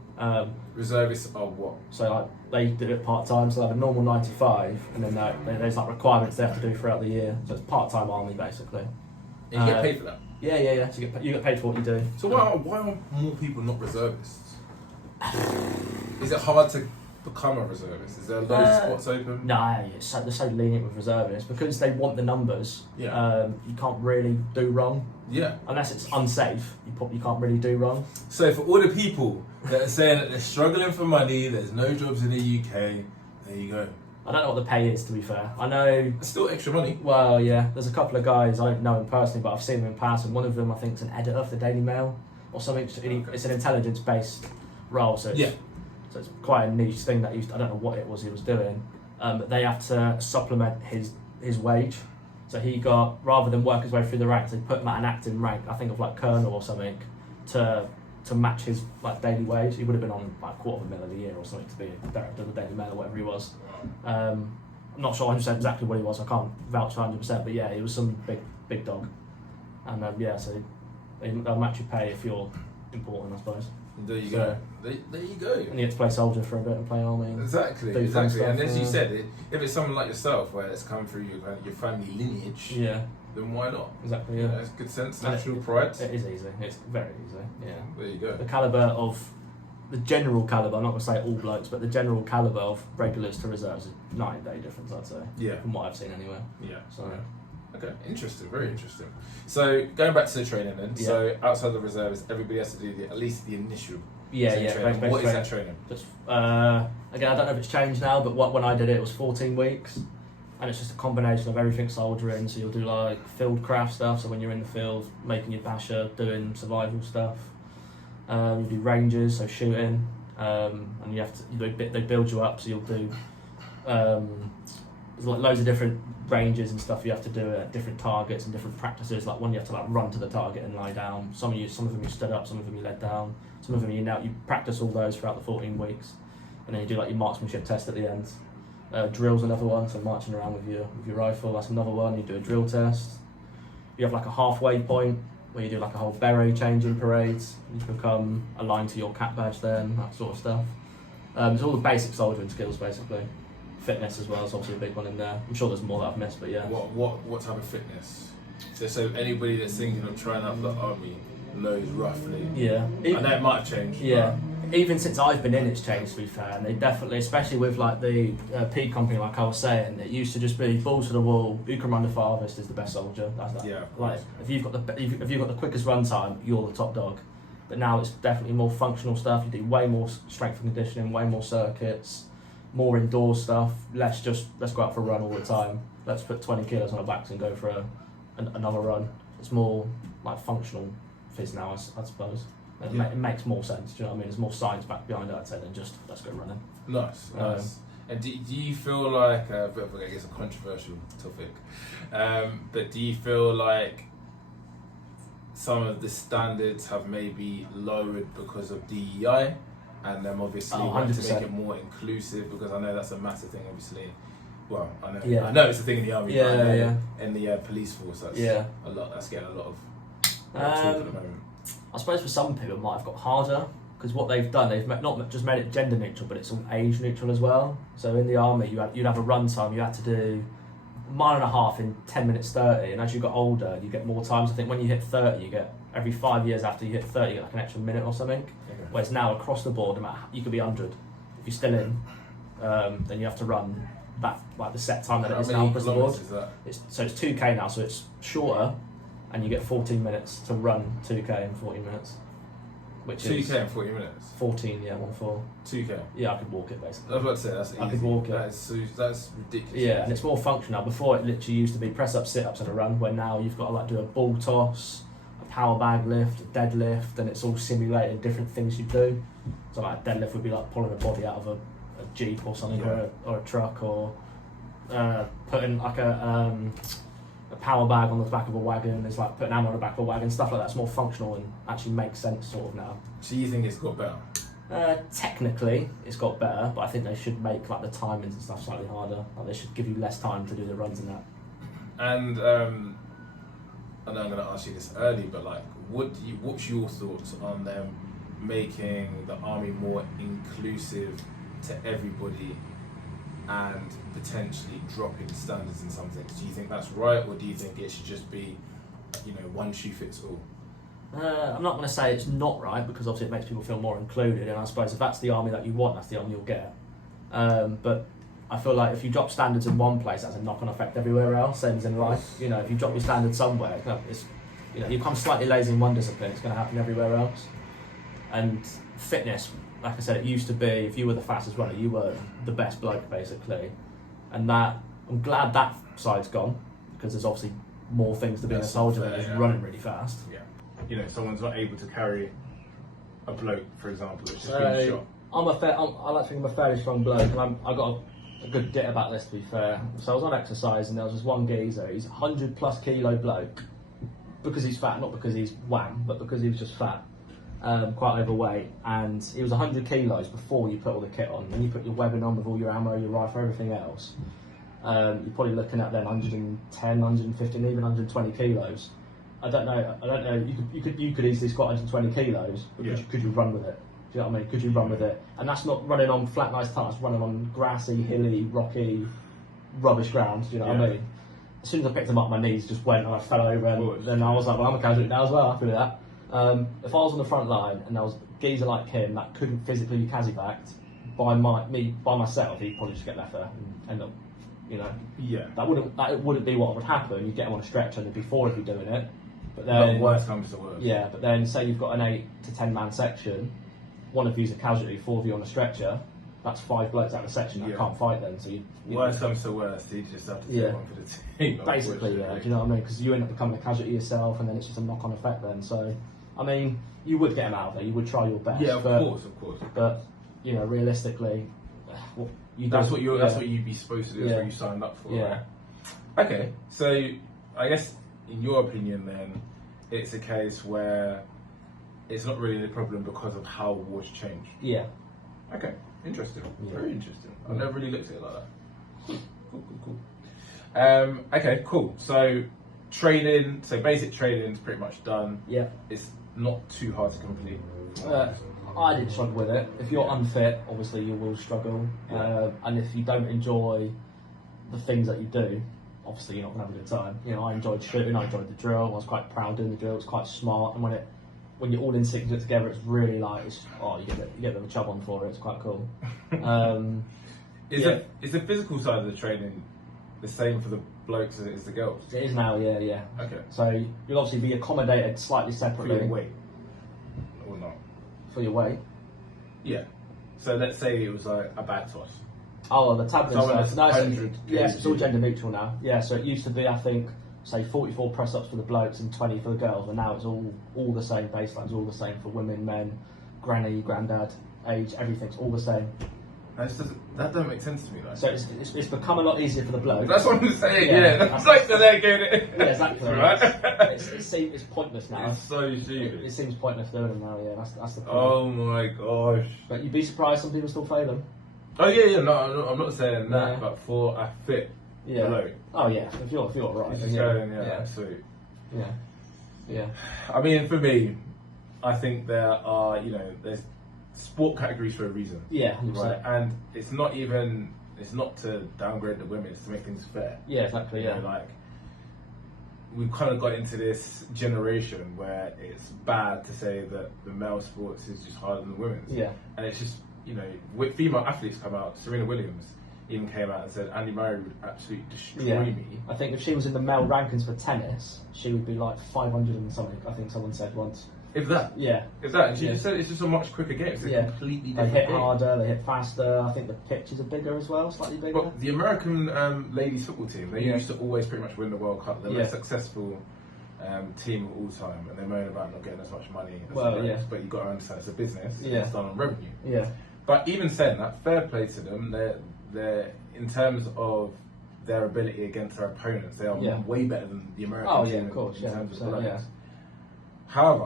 Reservists are what? So like they do it part-time, so they have a normal 9 to 5, and then there's like requirements they have to do throughout the year. So it's part-time army, basically. And you get paid for that? Yeah. So you get paid for what you do. So why are more people not reservists? Is it hard to become a reservist? Is there loads of spots open? No, they're so lenient with reservists because they want the numbers. Yeah. You can't really do wrong. Yeah. Unless it's unsafe, you can't really do wrong. So for all the people that are saying that they're struggling for money, there's no jobs in the UK, there you go. I don't know what the pay is, to be fair. I know... It's still extra money. Well, yeah. There's a couple of guys, I don't know them personally, but I've seen them in person. One of them, I think, is an editor for the Daily Mail or something. Okay. It's an intelligence-based role, so it's quite a niche thing that I don't know what it was he was doing. But they have to supplement his wage. So he got, rather than work his way through the ranks, they put him at an acting rank, I think of like colonel or something, to match his like daily wage. He would have been on like $250,000 a year or something to be a director of the Daily Mail or whatever he was. I'm not sure 100% exactly what he was. I can't vouch for 100%, but yeah, he was some big dog. And so they'll match your pay if you're important, I suppose. There you go. There you go. And you have to play soldier for a bit and play army. Exactly. Stuff, and as you said, if it's someone like yourself where it's come through your family lineage, then why not? Exactly. Yeah. It's good sense, natural pride. It is easy. It's very easy. Yeah. There you go. The general calibre, I'm not going to say all blokes, but the general calibre of regulars to reserves is 9-day difference, I'd say. Yeah. From what I've seen anyway. Yeah. So. Okay, interesting, very interesting. So going back to the training then, so outside the reservists, everybody has to do at least the initial training. What is that training? Just, again, I don't know if it's changed now, but when I did it, it was 14 weeks. And it's just a combination of everything soldiering. So you'll do like field craft stuff, so when you're in the field, making your basher, doing survival stuff. You do ranges, so shooting. And you have to, they build you up, so you'll do there's like loads of different ranges and stuff you have to do at different targets and different practices. Like one you have to like run to the target and lie down. Some of them you stood up, some of them you led down, some of them you practice all those throughout the 14 weeks, and then you do like your marksmanship test at the end. Drill's another one, so marching around with your rifle, that's another one. You do a drill test. You have like a halfway point where you do like a whole beret change in parades. You become aligned to your cap badge then, that sort of stuff. It's all the basic soldiering skills basically. Fitness as well is obviously a big one in there. I'm sure there's more that I've missed, but yeah. What type of fitness? So anybody that's thinking of trying out for the army knows roughly. Yeah. I know it might have changed. Yeah. Even since I've been in, it's changed, to be fair. And they definitely, especially with like the P company, like I was saying, it used to just be balls to the wall. Who can run the farthest is the best soldier. That's that. Yeah. Like if you've got the quickest run time, you're the top dog. But now it's definitely more functional stuff. You do way more strength and conditioning, way more circuits, more indoor stuff. Let's go out for a run all the time. Let's put 20 kilos on our backs and go for another run. It's more like functional phys now, I suppose. It makes more sense, do you know what I mean? There's more science back behind it, I'd say, than just let's go running. Nice. And do you feel like, I guess a controversial topic, but do you feel like some of the standards have maybe lowered because of DEI and them obviously want to make it more inclusive? Because I know that's a massive thing, obviously. Well, I know it's a thing in the army, but in the police force, that's that's getting a lot of talk at the moment. I suppose for some people it might have got harder because what they've done, they've not just made it gender neutral, but it's all age neutral as well. So in the army, you'd have a run time, you had to do 1.5 miles in 10 minutes 30, and as you got older, you get more times. I think when you hit 30, you get every 5 years after you hit 30, you get like an extra minute or something. Okay. Whereas now across the board, you could be 100. If you're still in, then you have to run that like the set time that it is now across the board. It's 2K now, so it's shorter. And you get 14 minutes to run 2K in 40 minutes. Which 2K in 40 minutes? 14, 1-4. 2K? Yeah, I could walk it basically. I was about to say, that's easy. I could walk it. That's ridiculous. Yeah, and it's more functional. Before it literally used to be press up, sit ups and a run, where now you've got to like do a ball toss, a power bag lift, a deadlift, and it's all simulating different things you do. So like a deadlift would be like pulling a body out of a Jeep or something, or a truck, or putting like a power bag on the back of a wagon. It's like putting ammo on the back of a wagon, stuff like that's more functional and actually makes sense sort of now. So you think it's got better? Technically it's got better, but I think they should make like the timings and stuff slightly harder. Like they should give you less time to do the runs and that. And I know I'm going to ask you this early, but like what's your thoughts on them making the army more inclusive to everybody and potentially dropping standards in some things? Do you think that's right, or do you think it should just be, one shoe fits all? I'm not going to say it's not right, because obviously it makes people feel more included, and I suppose if that's the army that you want, that's the army you'll get. But I feel like if you drop standards in one place, that's a knock-on effect everywhere else, same as in life. If you drop your standards somewhere, you become slightly lazy in one discipline, it's going to happen everywhere else. And fitness, like I said, it used to be if you were the fastest runner, you were the best bloke basically, and that I'm glad that side's gone, because there's obviously more things to being a soldier than just running really fast. Yeah, someone's not able to carry a bloke, for example, that's just been shot. I like to think I'm a fairly strong bloke, and I got a good dit about this, to be fair. So I was on exercise, and there was this one geezer. He's 100+ kilo bloke, because he's fat, not because he's wham, but because he was just fat. Quite overweight, and he was 100 kilos before you put all the kit on. When you put your webbing on with all your ammo, your rifle, everything else, you're probably looking at then 110, 115, even 120 kilos. I don't know. You could easily squat 120 kilos, but could you run with it? Do you know what I mean? Could you run with it? And that's not running on flat, nice tarts. Running on grassy, hilly, rocky, rubbish ground. Do you know what I mean? As soon as I picked him up, my knees just went and I fell over, and then I was like, well, I'm a casualty now as well. Happy with that. If I was on the front line and there was a geezer like him that couldn't physically be casi-backed by myself, he'd probably just get left there and end up You know, Yeah. that wouldn't be what would happen. You'd get them on a stretcher and they'd be 4 of you doing it. But But then, worse comes to worse. yeah, but then say you've got an 8 to 10 man section, 1 of you's a casualty, 4 of you on a stretcher. That's 5 blokes out of the section that can't fight then. So you worse comes to worse, you just have to take one for the team. Basically, yeah. Do you know what I mean? Because you end up becoming a casualty yourself, and then it's just a knock-on effect then. So, I mean, you would get them out of there. You would try your best. Yeah, of course. But you know, realistically, that's what you'd be supposed to do. That's what you signed up for. Yeah. Right? Okay, so I guess in your opinion, then it's a case where it's not really a problem because of how wars change. Yeah. Okay. Interesting. Yeah. Very interesting. I've never really looked at it like that. Cool. Okay, cool. So basic training is pretty much done. Yeah. It's not too hard to complete. I did struggle with it. If you're unfit, obviously you will struggle. Yeah. And if you don't enjoy the things that you do, obviously you're not going to have a good time. You know, I enjoyed shooting, I enjoyed the drill, I was quite proud doing the drill, it was quite smart, and when you're all in sync together, it's really like, you get a bit of a chub on for it, it's quite cool. Is the physical side of the training the same for the blokes as it is the girls? It is now, yeah. Okay. So you'll obviously be accommodated slightly For separately. your weight? Or not? For your weight? Yeah. So let's say it was like a back toss. Oh, the tablet Someone stuff. that's No, 100 yes, it's all kg. gender neutral now. Yeah, so it used to be, I think, say 44 press ups for the blokes and 20 for the girls, and now it's all the same. Baselines all the same for women, men, granny, granddad, age, everything's all the same. That doesn't make sense to me though. So it's become a lot easier for the blokes. That's what I'm saying. Yeah. Yeah, that's like they're getting it. Yeah, exactly. Right? It's pointless now. It's so stupid. It seems pointless doing them now. Yeah, that's the Oh problem. my gosh. But you'd be surprised some people still fail them. Oh yeah. No, I'm not saying that, Yeah. but for a fit Yeah. bloke, Oh yeah. If you're right. it's then just yeah. going sweet. Yeah. I mean, for me, I think there are there's sport categories for a reason. Yeah. 100%. Right, and it's not to downgrade the women, it's to make things fair. Yeah. Exactly. Yeah. You know, like we've kind of got into this generation where it's bad to say that the male sports is just harder than the women's. Yeah. And it's just with female athletes come out, Serena Williams even came out and said Andy Murray would absolutely destroy me. I think if she was in the male rankings for tennis, she would be like 500 and something. I think someone said once. If that. Yeah. And she just said it's just a much quicker game. It's a completely They different hit game. harder, they hit faster. I think the pitches are bigger as well, slightly bigger. Well, the American ladies football team, they used to always pretty much win the World Cup. They're the most successful team of all time, and they moan about not getting as much money as the rest, but you've got to understand it's a business, it's done on revenue. Yeah. But even saying that, fair play to them. They're in terms of their ability against their opponents, they are way better than the American team of course, in terms of yeah. blokes. However,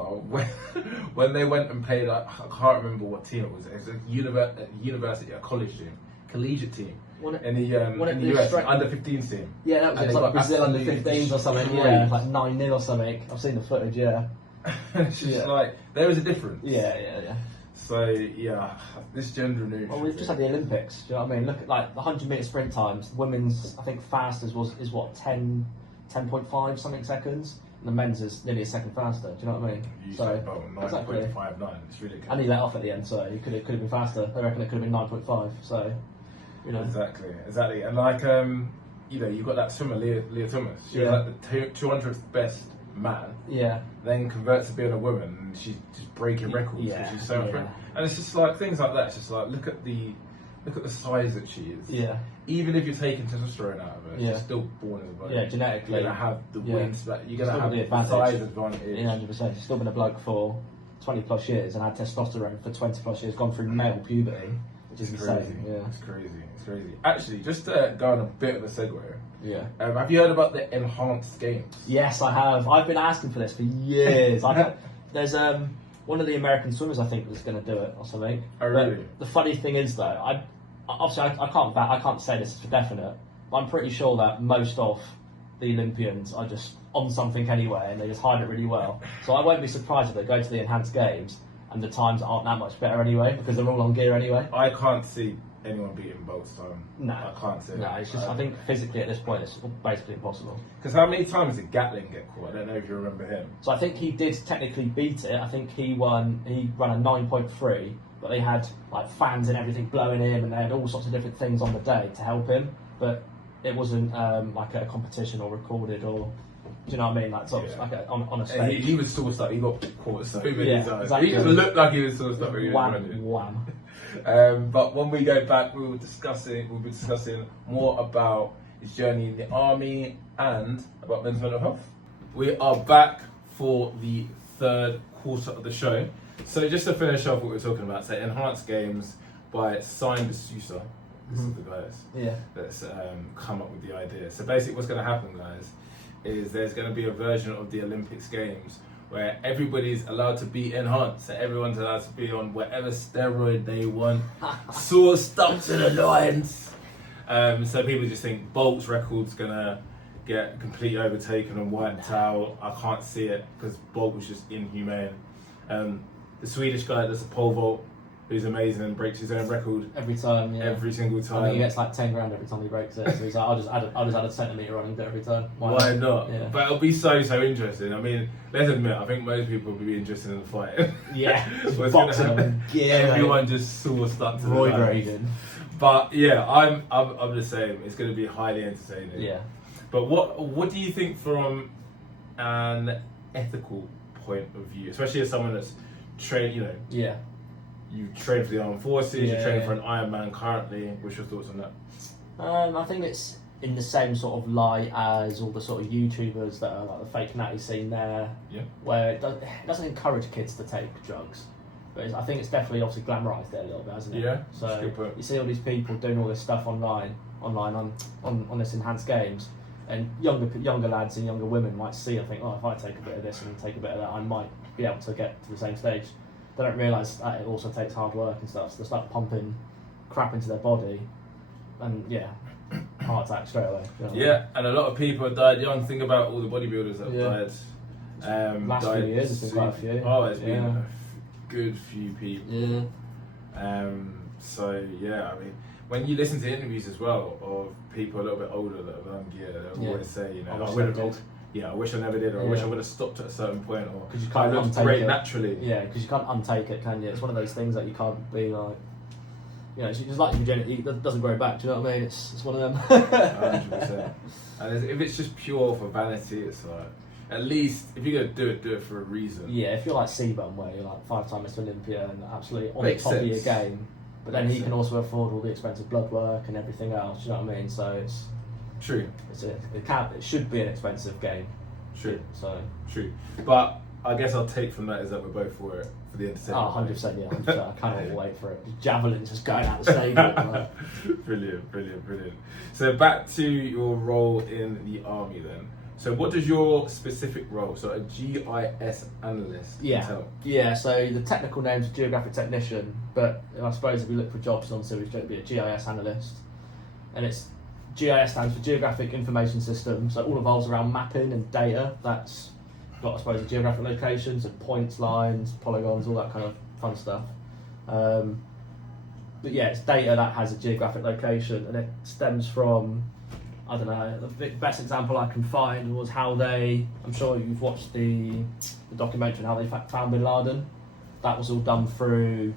when they went and played, I can't remember what team it was. It was a college team, collegiate team in the US, under 15s team. Yeah, that was And it. they Like got Brazil under absolutely 15s or something. destroyed. Yeah, like 9-0 or something. I've seen the footage. Yeah. It's just like there is a difference. Yeah. So this gender neutral. Well, we've just had the Olympics. Do you know what I mean? Look at like the 100-meter sprint times. The women's, I think, fastest is what 10.5 something seconds. And the men's is nearly a second faster. Do you know what I mean? So exactly. 9.59. It's ridiculous. And he let off at the end, so he could have been faster. I reckon it could have been 9.5. So, Exactly. And like you've got that swimmer, Leah Thomas. She was like the 200th best man. Yeah. Then converts to being a woman, and she's just breaking records. Yeah. She's so much better. And it's just like things like that. It's just like look at the size that she is. Yeah. Even if you're taking testosterone out of her, she's still born as a bloke. Yeah, genetically. You're gonna have the wings, but you're gonna have the the advantage. size advantage. 100%. She's still been a bloke for 20 plus years and had testosterone for 20 plus years, gone through male puberty, which is crazy. insane. Yeah. It's crazy. Actually, just to go on a bit of a segue. Yeah. Have you heard about the enhanced games? Yes, I have. I've been asking for this for years. There's one of the American swimmers, I think, was going to do it or something. Oh, really? But the funny thing is, though, I can't say this for definite, but I'm pretty sure that most of the Olympians are just on something anyway, and they just hide it really well. So I won't be surprised if they go to the enhanced games and the times aren't that much better anyway, because they're all on gear anyway. I can't see anyone beating Bolt's time. No, I can't see it. No, it's just I think physically at this point it's basically impossible. Because how many times did Gatlin get caught? I don't know if you remember him. So I think he did technically beat it. I think he ran a 9.3, but they had like fans and everything blowing him, and they had all sorts of different things on the day to help him. But it wasn't like a competition or recorded or. Do you know what I mean? Like, sort of like on a stage. He was sauced up. He got caught so many Yeah, times. exactly. He looked like he was sauced up. Wham. But when we go back, we'll be discussing more about his journey in the army and about men's mental health. We are back for the third quarter of the show. So just to finish off what we were talking about, so Enhanced Games by Simon D'Souza. This is the guy that's come up with the idea. So basically what's going to happen, guys, is there's going to be a version of the Olympics Games where everybody's allowed to be enhanced. So everyone's allowed to be on whatever steroid they want, sauced up to the lines. So people just think Bolt's record's going to get completely overtaken and wiped out. I can't see it because Bolt was just inhumane. The Swedish guy that does the pole vault, who's amazing and breaks his own record every time. Yeah. every single time. I think he gets like 10 grand every time he breaks it. So he's like, I'll just add a centimetre on and do it every time. Why not? Yeah. But it'll be so interesting. I mean, let's admit, I think most people will be interested in the fight. Yeah, What's boxing gonna happen? them. Everyone just sauced up to Roy the line. Graydon. But yeah, I'm the same. It's going to be highly entertaining. Yeah. But what do you think from an ethical point of view, especially as someone that's trained, Yeah. you train for the armed forces, you train Yeah. for an Ironman currently. What's your thoughts on that? I think it's in the same sort of light as all the sort of YouTubers that are like the fake natty scene there, Yeah. where it doesn't encourage kids to take drugs. But I think it's definitely obviously glamorised it a little bit, hasn't it? Yeah, that's a So good point. you see all these people doing all this stuff online on this Enhanced Games, and younger lads and younger women might see and think, oh, if I take a bit of this and take a bit of that, I might be able to get to the same stage. They don't realise that it also takes hard work and stuff, so they start pumping crap into their body, and heart attack straight away. You know what I mean? Yeah, and a lot of people have died young. Think about all the bodybuilders that have died. Last few years, there's been quite a few. Oh, it's been a good few people. Yeah. So yeah, I mean, when you listen to interviews as well of people a little bit older that have done gear, they'll always say, I wish I never did, or I wish I would have stopped at a certain point, or because you can't I looked untake great it naturally. Yeah, because you can't untake it, can you? It's one of those things that you can't be like, it's just like it doesn't grow back. Do you know what I mean? It's one of them. 100%. And if it's just pure for vanity, it's like, at least if you're gonna do it for a reason. Yeah, if you're like Seaburn, where you're like 5-time Mr. Olympia and absolutely on Makes the top of your sense. game, but then he can also afford all the expensive blood work and everything else. Do you know what I mean? So it's True. it should be an expensive game. True. So. True. But I guess I'll take from that is that we're both for it, for the entertainment. 100%, yeah, 100%. I cannot wait for it. Javelin just going out the stadium. Like. Brilliant. So back to your role in the army then. So what does your specific role, so a GIS analyst, entail? Yeah, so the technical name's geographic technician, but I suppose if we look for jobs on Series J, it'd be a GIS analyst. And it's GIS stands for Geographic Information System, so it all revolves around mapping and data. That's got, I suppose, geographic locations and points, lines, polygons, all that kind of fun stuff. But yeah, it's data that has a geographic location, and it stems from, I don't know, the best example I can find was how I'm sure you've watched the documentary on how they found Bin Laden. That was all done through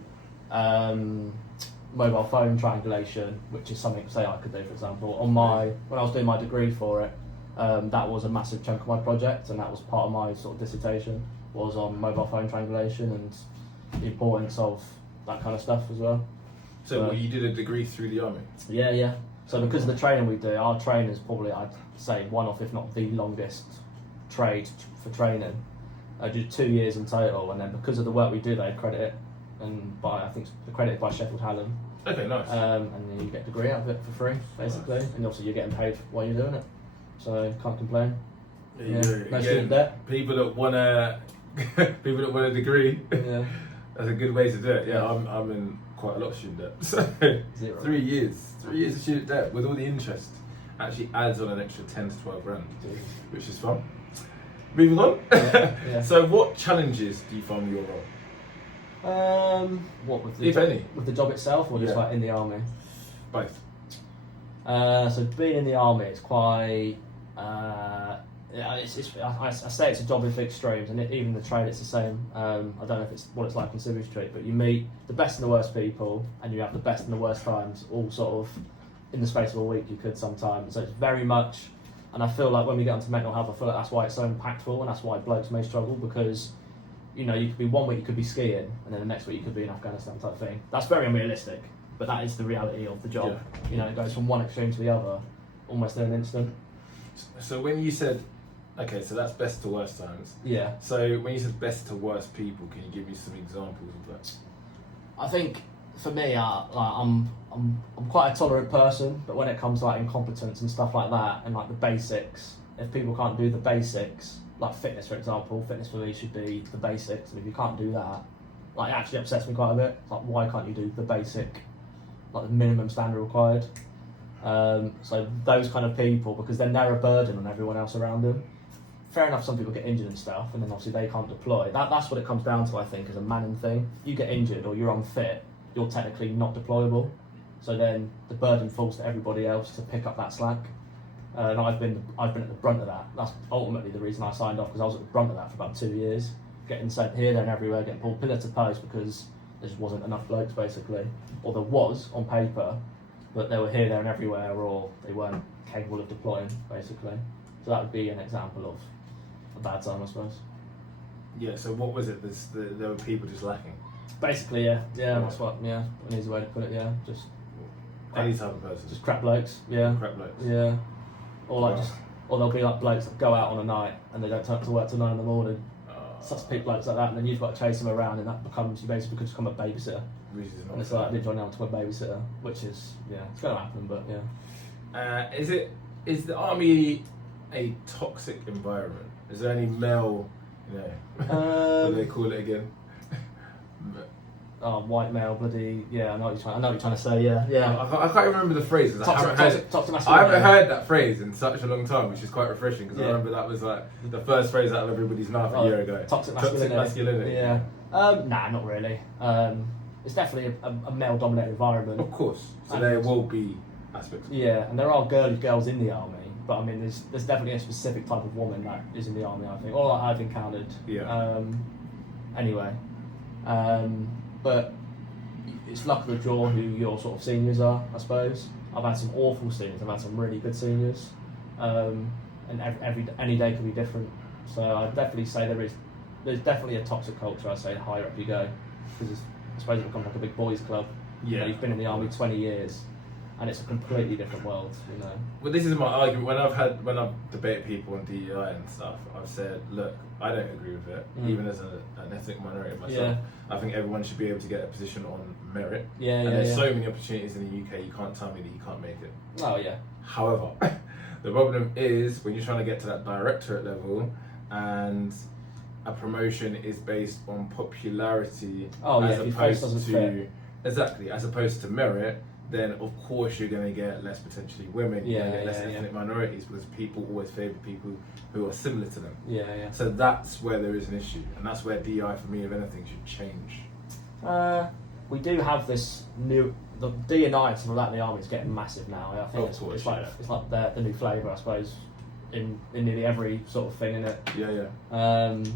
mobile phone triangulation, which is something, say, I could do, for example. When I was doing my degree for it, that was a massive chunk of my project, and that was part of my sort of dissertation, was on mobile phone triangulation and the importance of that kind of stuff as well. So you did a degree through the army? Yeah. So because of the training we do, our training is probably, I'd say, one of, if not the longest trade for training. I did 2 years in total, and then because of the work we do, they accredit it, and I think it's accredited by Sheffield Hallam. Okay, nice. And then you get a degree out of it for free, basically, and obviously you're getting paid while you're doing it, so can't complain. No student debt. People that want a degree, that's a good way to do it. Yeah, I'm in quite a lot of student debt. So 0. 3 years of student debt with all the interest actually adds on an extra 10 to 12 grand, which is fun. Moving on. Yeah. So what challenges do you find with your role? What with If any. with the job itself, or just like in the army? Both. So being in the army, it's quite. I say it's a job with extremes, and even the trade, it's the same. I don't know if it's what it's like on Civil Street, but you meet the best and the worst people, and you have the best and the worst times all sort of in the space of a week you could sometimes. So it's very much, and I feel like when we get onto mental health, I feel like that's why it's so impactful, and that's why blokes may struggle, because you know, you could be one week you could be skiing, and then the next week you could be in Afghanistan type thing. That's very unrealistic, but that is the reality of the job. You know, it goes from one extreme to the other almost in an instant. So when you said, okay, so that's best to worst times. Yeah. So when you said best to worst people, can you give me some examples of that? I think for me, I'm quite a tolerant person, but when it comes to like incompetence and stuff like that, and like the basics, if people can't do the basics, like fitness for example, fitness for me should be the basics, and if you can't do that, like it actually upsets me quite a bit. Like, why can't you do the basic, like the minimum standard required? So those kind of people, because then they're a burden on everyone else around them. Fair enough, some people get injured and stuff, and then obviously they can't deploy. That's what it comes down to, I think, as a Manning thing. You get injured or you're unfit, you're technically not deployable. So then the burden falls to everybody else to pick up that slack. And I've been at the brunt of that. That's ultimately the reason I signed off, because I was at the brunt of that for about 2 years, getting sent here, there, and everywhere, getting pulled pillar to post because there just wasn't enough blokes, basically, or there was on paper, but they were here, there, and everywhere, or they weren't capable of deploying, basically. So that would be an example of a bad time, I suppose. Yeah. So what was it? There were people just lacking. Basically, yeah, that's what, an easy way to put it, just Any type of person. just crap blokes, Crap blokes. yeah. Or like or there'll be like blokes that go out on a night and they don't turn up to work till 9 in the morning. Such people blokes like that, and then you've got to chase them around, and that becomes, you basically could become a babysitter. And it's like, did you want to become a babysitter? Which is, it's going to happen, but yeah. Is the army a toxic environment? Is there any male, what do they call it again? White male, bloody, I know what you're trying to say, yeah. I can't remember the phrase. Toxic I haven't heard that phrase in such a long time, which is quite refreshing, because I remember that was like the first phrase out of everybody's mouth a year ago. Toxic masculinity. Yeah. Nah, not really. It's definitely a male-dominated environment. Of course. So there will be aspects. Yeah, and there are girls in the army, but I mean, there's definitely a specific type of woman that is in the army, I think, or like I've encountered. Yeah. Anyway. But it's luck of the draw who your sort of seniors are, I suppose. I've had some awful seniors, I've had some really good seniors, and any day can be different. So I'd definitely say there's definitely a toxic culture. I'd say the higher up you go, because I suppose it becomes like a big boys' club. Yeah. You've been in the army 20 years, and it's a completely different world, Well, this is my argument. When I've debated people on DEI and stuff, I've said, look, I don't agree with it, even as an ethnic minority myself. I think everyone should be able to get a position on merit. There's so many opportunities in the UK, you can't tell me that you can't make it. Oh, yeah. However, the problem is when you're trying to get to that directorate level, and a promotion is based on popularity as opposed to merit, then of course you're going to get less potentially women, you're going to get less ethnic minorities, because people always favour people who are similar to them. So that's where there is an issue, and that's where DI for me, if anything, should change. We do have this new, the D&I and stuff like that in the army is getting massive now. I think it's like the new flavour, I suppose, in nearly every sort of thing, innit?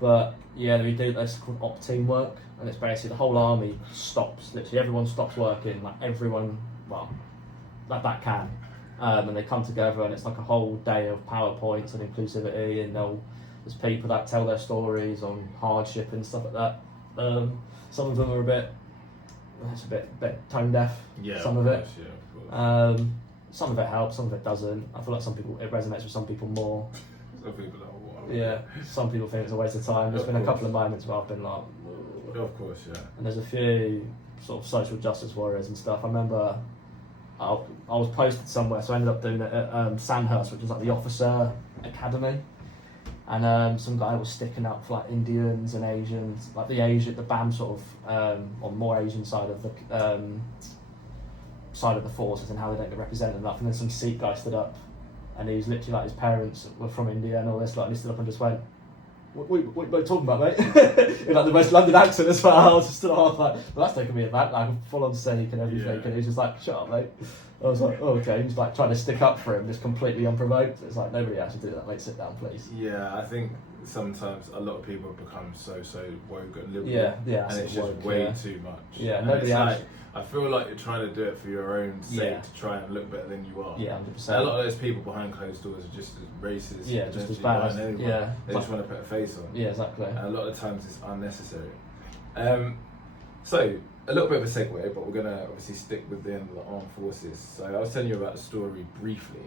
But we do this called op teamwork, and it's basically the whole army stops. Literally everyone stops working. Like everyone, that can, and they come together, and it's like a whole day of PowerPoints and inclusivity, and there's people that tell their stories on hardship and stuff like that. Some of them are a bit tone deaf. Some of it. Some of it helps, some of it doesn't. I feel like it resonates with some people more. Some people are some people think it's a waste of time. There's been a couple of moments where I've been like, of course, and there's a few sort of social justice warriors and stuff. I remember I was posted somewhere, so I ended up doing it at Sandhurst, which is like the officer academy, and some guy was sticking up for like Indians and Asians, like the BAM sort of on the more Asian side of the forces, and how they don't get represented enough. And then some Sikh guy stood up, and he was literally like, his parents were from India and all this, like, and he stood up and just went, what are you talking about, mate? In like the most London accent as well. I was just stood off like, well, that's taking me aback, like full on Sikh and everything, and he was just like, shut up, mate. I was like, oh, okay. He was like trying to stick up for him, just completely unprovoked. It's like, nobody actually do that, mate. Sit down, please. Yeah, I think sometimes a lot of people have become so woke and liberal, yeah, and it's just woke, way yeah. too much. Yeah, and nobody it's else. like, I feel like you're trying to do it for your own sake Yeah. to try and look better than you are. Yeah, And 100%. a lot of those people behind closed doors are just as racist. Yeah, just as potentially bad. behind anyone. Yeah. They just want to put a face on. Yeah, exactly. And a lot of times it's unnecessary. So, a little bit of a segue, but we're going to obviously stick with the end of the armed forces. So I was telling you about the story briefly,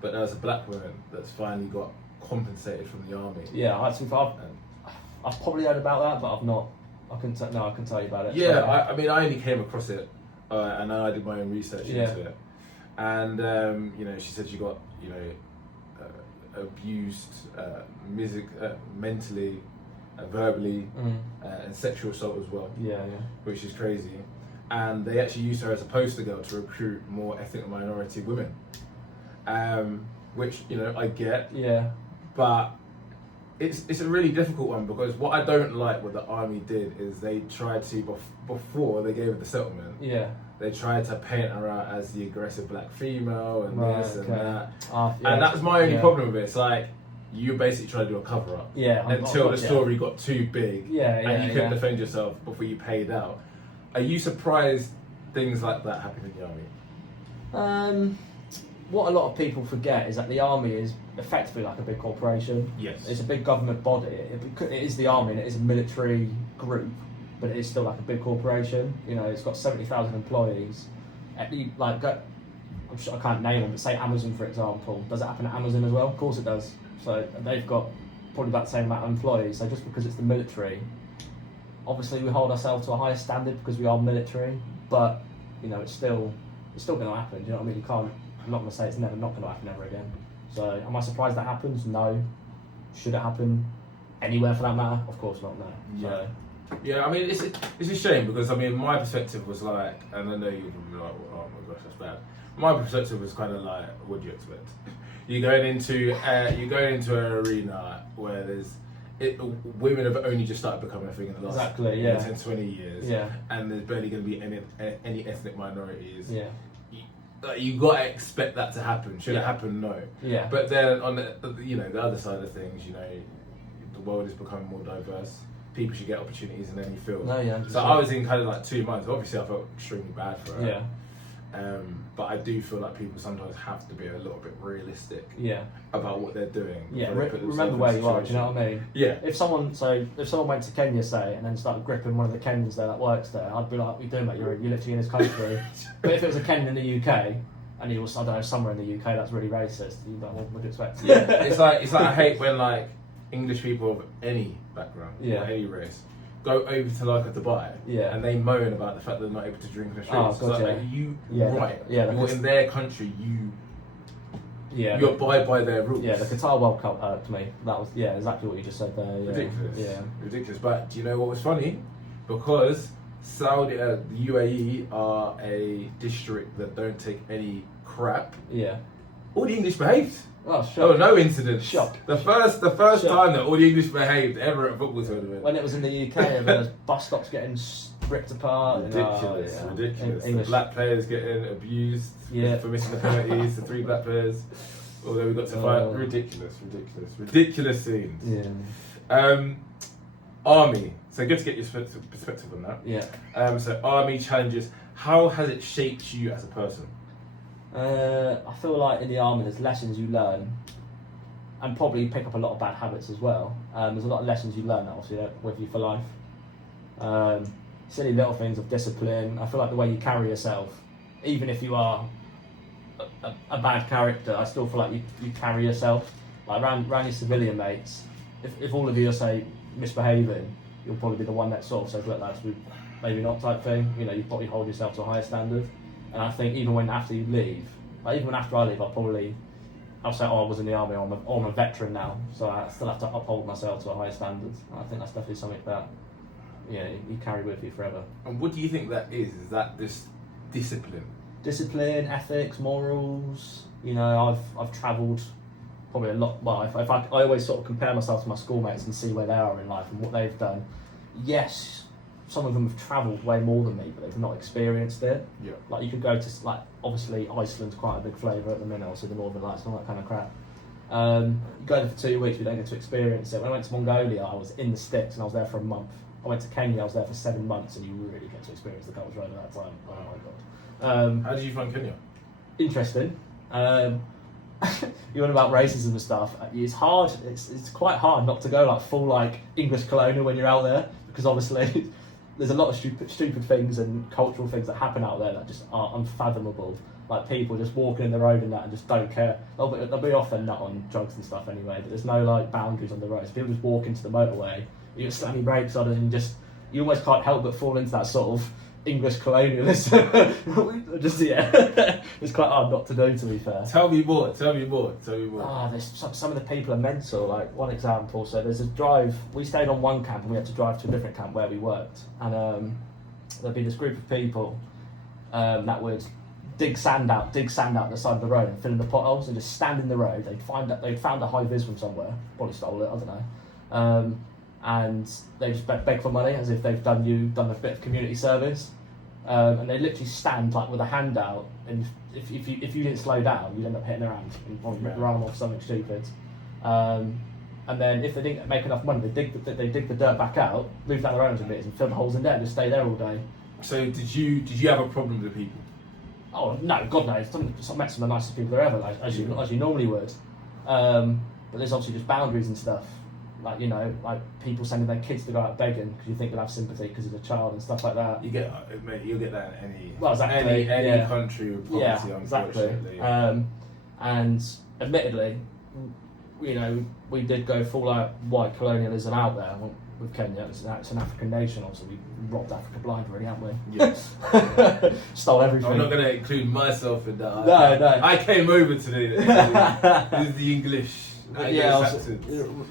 but there was a black woman that's finally got compensated from the army. Yeah, I've probably heard about that, but I've not. I can tell you about it. Yeah, So, I mean, I only came across it, and I did my own research into it. And you know, she said she got, you know, abused, mentally, verbally, and sexual assault as well. Yeah. Which is crazy. And they actually used her as a poster girl to recruit more ethnic minority women, which, you know, I get. Yeah. But it's a really difficult one, because what I don't like what the army did is they tried to, before they gave her the settlement, Yeah. they tried to paint her out as the aggressive black female and this and that. Yeah. And that's my only problem with it. It's like, you basically try to do a cover up Yeah. until the story got too big, Yeah. and you couldn't defend yourself before you paid out. Are you surprised things like that happen in the army? What a lot of people forget is that the army is effectively like a big corporation. Yes. It's a big government body. It is the army, and it is a military group, but it is still like a big corporation. You know, it's got 70,000 employees. I'm sure I can't name them, but say Amazon, for example. Does it happen at Amazon as well? Of course it does. So they've got probably about the same amount of employees. So just because it's the military, obviously we hold ourselves to a higher standard because we are military, but you know, it's still going to happen. Do you know what I mean? I'm not going to say it's not going to happen ever again. So am I surprised that happens? No. Should it happen anywhere for that matter? Of course not. No. Yeah. So, Yeah, I mean, it's a shame, because I mean, my perspective was like, and I know you'll be like, oh my gosh, that's bad. My perspective was kind of like, what do you expect? You're going into an arena where women have only just started becoming a thing in the last 10, 20 years, Yeah. and there's barely going to be any ethnic minorities. Yeah. You got to expect that to happen. Should it Yeah. happen? No. Yeah. But then on the other side of things, you know, the world is becoming more diverse. People should get opportunities in any field. No, yeah. So I was in kind of like 2 months. Obviously, I felt extremely bad for her. Yeah. But I do feel like people sometimes have to be a little bit realistic Yeah. about what they're doing. Yeah. before they put themselves Remember in where a you are. Do you know situation. what I mean? Yeah. If someone went to Kenya, say, and then started gripping one of the Kenyans there that works there, I'd be like, "What are you doing, mate? You're literally in his country." But if it was a Kenyan in the UK, and he was, I don't know, somewhere in the UK that's really racist, you'd be like, what would you expect? Yeah. It's like I hate when like English people of any background, Yeah. or any race, go over to like a Dubai, Yeah. and they moan about the fact that they're not able to drink in the streets. Oh, It's God, like, yeah. are you Yeah, right? yeah, You're in their country. Yeah. You abide by their rules. Yeah, the Qatar World Cup irked me. That was exactly what you just said there. Yeah. Ridiculous. Yeah. Ridiculous. But do you know what was funny? Because the UAE are a district that don't take any crap. Yeah. All the English behaved. Oh, There were shock. no incidents. Shock. The first Shock. time that all the English behaved ever at a football tournament. When it was in the UK, and there was bus stops getting ripped apart. Ridiculous, and, ridiculous. The English. black players getting abused for missing the penalties. The 3 black players, although we got to fight. Ridiculous scenes. Yeah. Army. So good to get your perspective on that. Yeah. So army challenges. How has it shaped you as a person? I feel like in the army there's lessons you learn, and probably pick up a lot of bad habits as well. There's a lot of lessons you learn that obviously with you for life. Silly little things of discipline. I feel like the way you carry yourself, even if you are a bad character, I still feel like you carry yourself. Like around your civilian mates, if all of you are, say, misbehaving, you'll probably be the one that sort of says, look, that's maybe not type thing. You know, you probably hold yourself to a higher standard. And I think even after you leave, like even after I leave, I'll say, oh, I was in the army, or I'm a veteran now, so I still have to uphold myself to a higher standard. And I think that's definitely something that you carry with you forever. And what do you think that is? Is that this discipline? Discipline, ethics, morals. You know, I've travelled probably a lot. Well, I always sort of compare myself to my schoolmates and see where they are in life and what they've done. Yes, some of them have travelled way more than me, but they've not experienced it. Yeah. Like you could go to, like, obviously Iceland's quite a big flavour at the minute, also the Northern Lights and all that kind of crap. You go there for 2 weeks, we don't get to experience it. When I went to Mongolia, I was in the sticks and I was there for a month. I went to Kenya, I was there for 7 months, and you really get to experience the culture over that time. Oh my god. How did you find Kenya? Interesting. You want about racism and stuff. It's hard. It's quite hard not to go like full like English colonial when you're out there, because obviously there's a lot of stupid things and cultural things that happen out there that just are unfathomable. Like people just walking in the road and that and just don't care. They'll be off their nut on drugs and stuff anyway, but there's no like boundaries on the roads. People just walk into the motorway, you just slam your brakes on and you almost can't help but fall into that sort of English colonialism. Just it's quite hard not to do, to be fair. Tell me more. There's some of the people are mental. Like one example, so there's a drive. We stayed on one camp and we had to drive to a different camp where we worked, and there'd be this group of people that would dig sand out the side of the road and fill in the potholes and just stand in the road. They'd found a high vis from somewhere, probably stole it, I don't know, and they just beg for money as if they've done a bit of community service, and they literally stand like with a hand out, and if you didn't slow down, you'd end up hitting their hand and probably rip their arm off, something stupid. And then if they didn't make enough money, they dig the dirt back out, move down the road a bit, and fill the holes in there, and just stay there all day. So did you have a problem with the people? Oh no, God knows. I met some of the nicest people there ever, like, as you normally would. But there's obviously just boundaries and stuff. Like, you know, like people sending their kids to go out begging because you think they'll have sympathy because of the child and stuff like that. You'll get that in any exactly, country with poverty, unfortunately. Exactly. And admittedly, you know, we did go full out white colonialism out there with Kenya. It's an African nation, obviously. We robbed Africa blind, really, haven't we? Yes. Stole everything. I'm not going to include myself in that. No. I came over today. This is the English.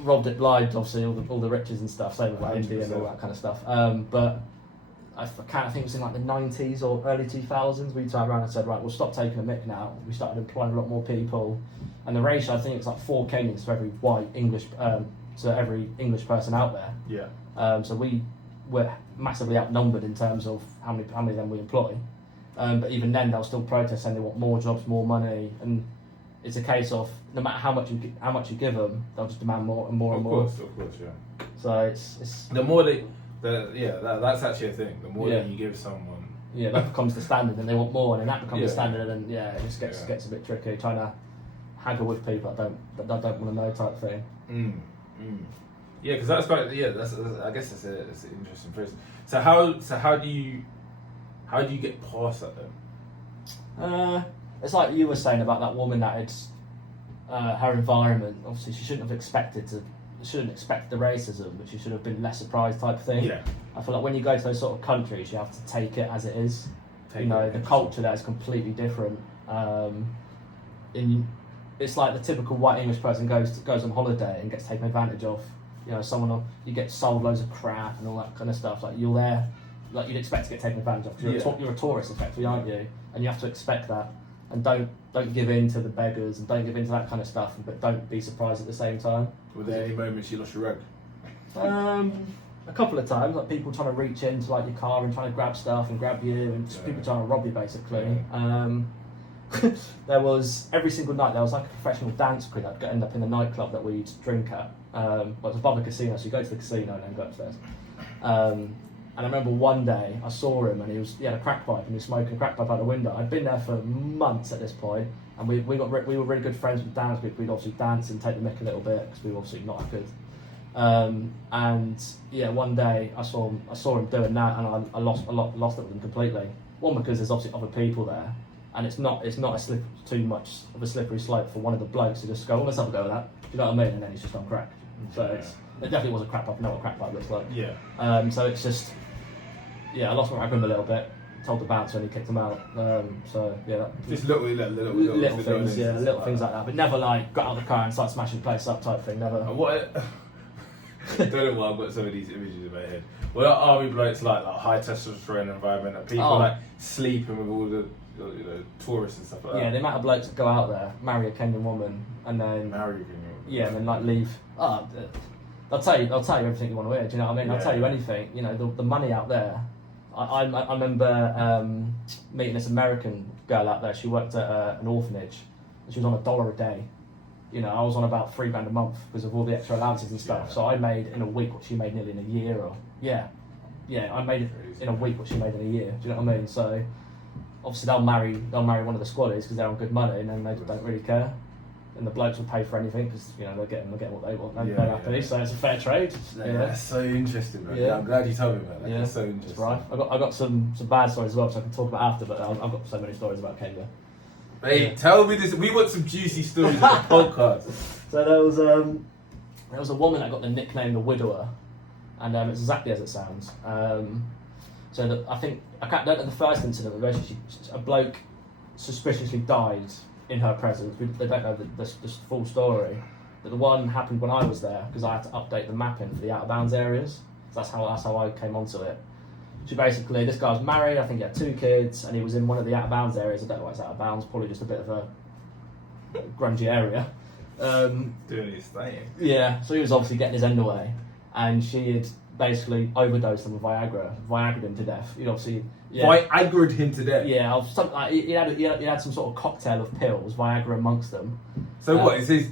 Robbed it blind, obviously, all the riches and stuff, same with like India and all that kind of stuff. But I think it was in like the 90s or early 2000s, we turned around and said, right, we'll stop taking a mick now. We started employing a lot more people. And the ratio, I think it's like 4 Kenyans for every white English, to every English person out there. Yeah. So we were massively outnumbered in terms of how many of them we employ. But even then, they'll still protest saying they want more jobs, more money, and it's a case of no matter how much you give them, they'll just demand more and more and more. Of course, yeah. So it's the more that's actually a thing. The more that you give someone, that becomes the standard, and they want more, and then that becomes the standard, and it just gets a bit tricky trying to haggle with people that don't want to know type thing. Yeah, because that's quite I guess that's an interesting process. So how do you get past that then? It's like you were saying about that woman that it's her environment. Obviously, she shouldn't expect the racism, but she should have been less surprised type of thing. Yeah. I feel like when you go to those sort of countries, you have to take it as it is. The culture there is completely different. It's like the typical white English person goes on holiday and gets taken advantage of. You know, you get sold loads of crap and all that kind of stuff. Like you're there, like you'd expect to get taken advantage of because you're a tourist, effectively, aren't you? And you have to expect that. And don't give in to the beggars and don't give in to that kind of stuff, but don't be surprised at the same time. Were there any moments you lost your rug? A couple of times, like people trying to reach into like your car and trying to grab stuff and grab you, and just people trying to rob you basically. There was every single night there was like a professional dance crew that would end up in the nightclub that we'd drink at. It was above a casino, so you go to the casino and then go upstairs. And I remember one day I saw him and he had a crack pipe and he was smoking a crack pipe out the window. I'd been there for months at this point, and we were really good friends with the dance group. We'd obviously dance and take the mick a little bit because we were obviously not that good. One day I saw him doing that, and I lost it with him completely. One, because there's obviously other people there, and it's not too much of a slippery slope for one of the blokes to just go, let's have a go with that. Do you know what I mean? And then he's just on crack. So it definitely was a crack pipe. I know what a crack pipe looks like. Yeah. So it's just. I lost my rag a little bit. Told the bouncer and he kicked him out. Just little things, little things like that. But never like got out of the car and started smashing the place up type thing. Never. I don't know why I've got some of these images in my head. Well, army blokes like high testosterone environment, and people like sleeping with all the tourists and stuff like that. Yeah, the amount of blokes that go out there, marry a Kenyan woman, and then and then like leave. They'll tell you everything you want to hear. Do you know what I mean? I'll tell you anything. You know, the money out there. I remember meeting this American girl out there. She worked at an orphanage, and she was on $1 a day. You know, I was on about £3 a month because of all the extra allowances and stuff. Yeah. So I made in a week what she made nearly in a year, I made it in a week what she made in a year. Do you know what I mean? So obviously they'll marry one of the squaddies because they're on good money, and then they don't really care. And the blokes will pay for anything because they're getting what they want. They're happy, so it's a fair trade. That's so interesting, man. Yeah. I'm glad you told me about that. Yeah. That's so interesting. That's right. I got some bad stories as well, which I can talk about after. But I've got so many stories about Kenya. Hey, tell me this. We want some juicy stories on the podcast. So there was a woman that got the nickname the Widower, and it's exactly as it sounds. So I don't know the first incident, but basically a bloke suspiciously died in her presence. They don't know the full story. But the one happened when I was there because I had to update the mapping for the out of bounds areas. So that's how I came onto it. She basically, this guy was married, I think he had 2 kids, and he was in one of the out of bounds areas. I don't know why it's out of bounds, probably just a bit of a grungy area. Doing his thing. Yeah, so he was obviously getting his end away, and she had basically overdosed him with Viagra'd him to death. He'd obviously Viagra'd him to death. Yeah, he had some sort of cocktail of pills, Viagra amongst them. So what is his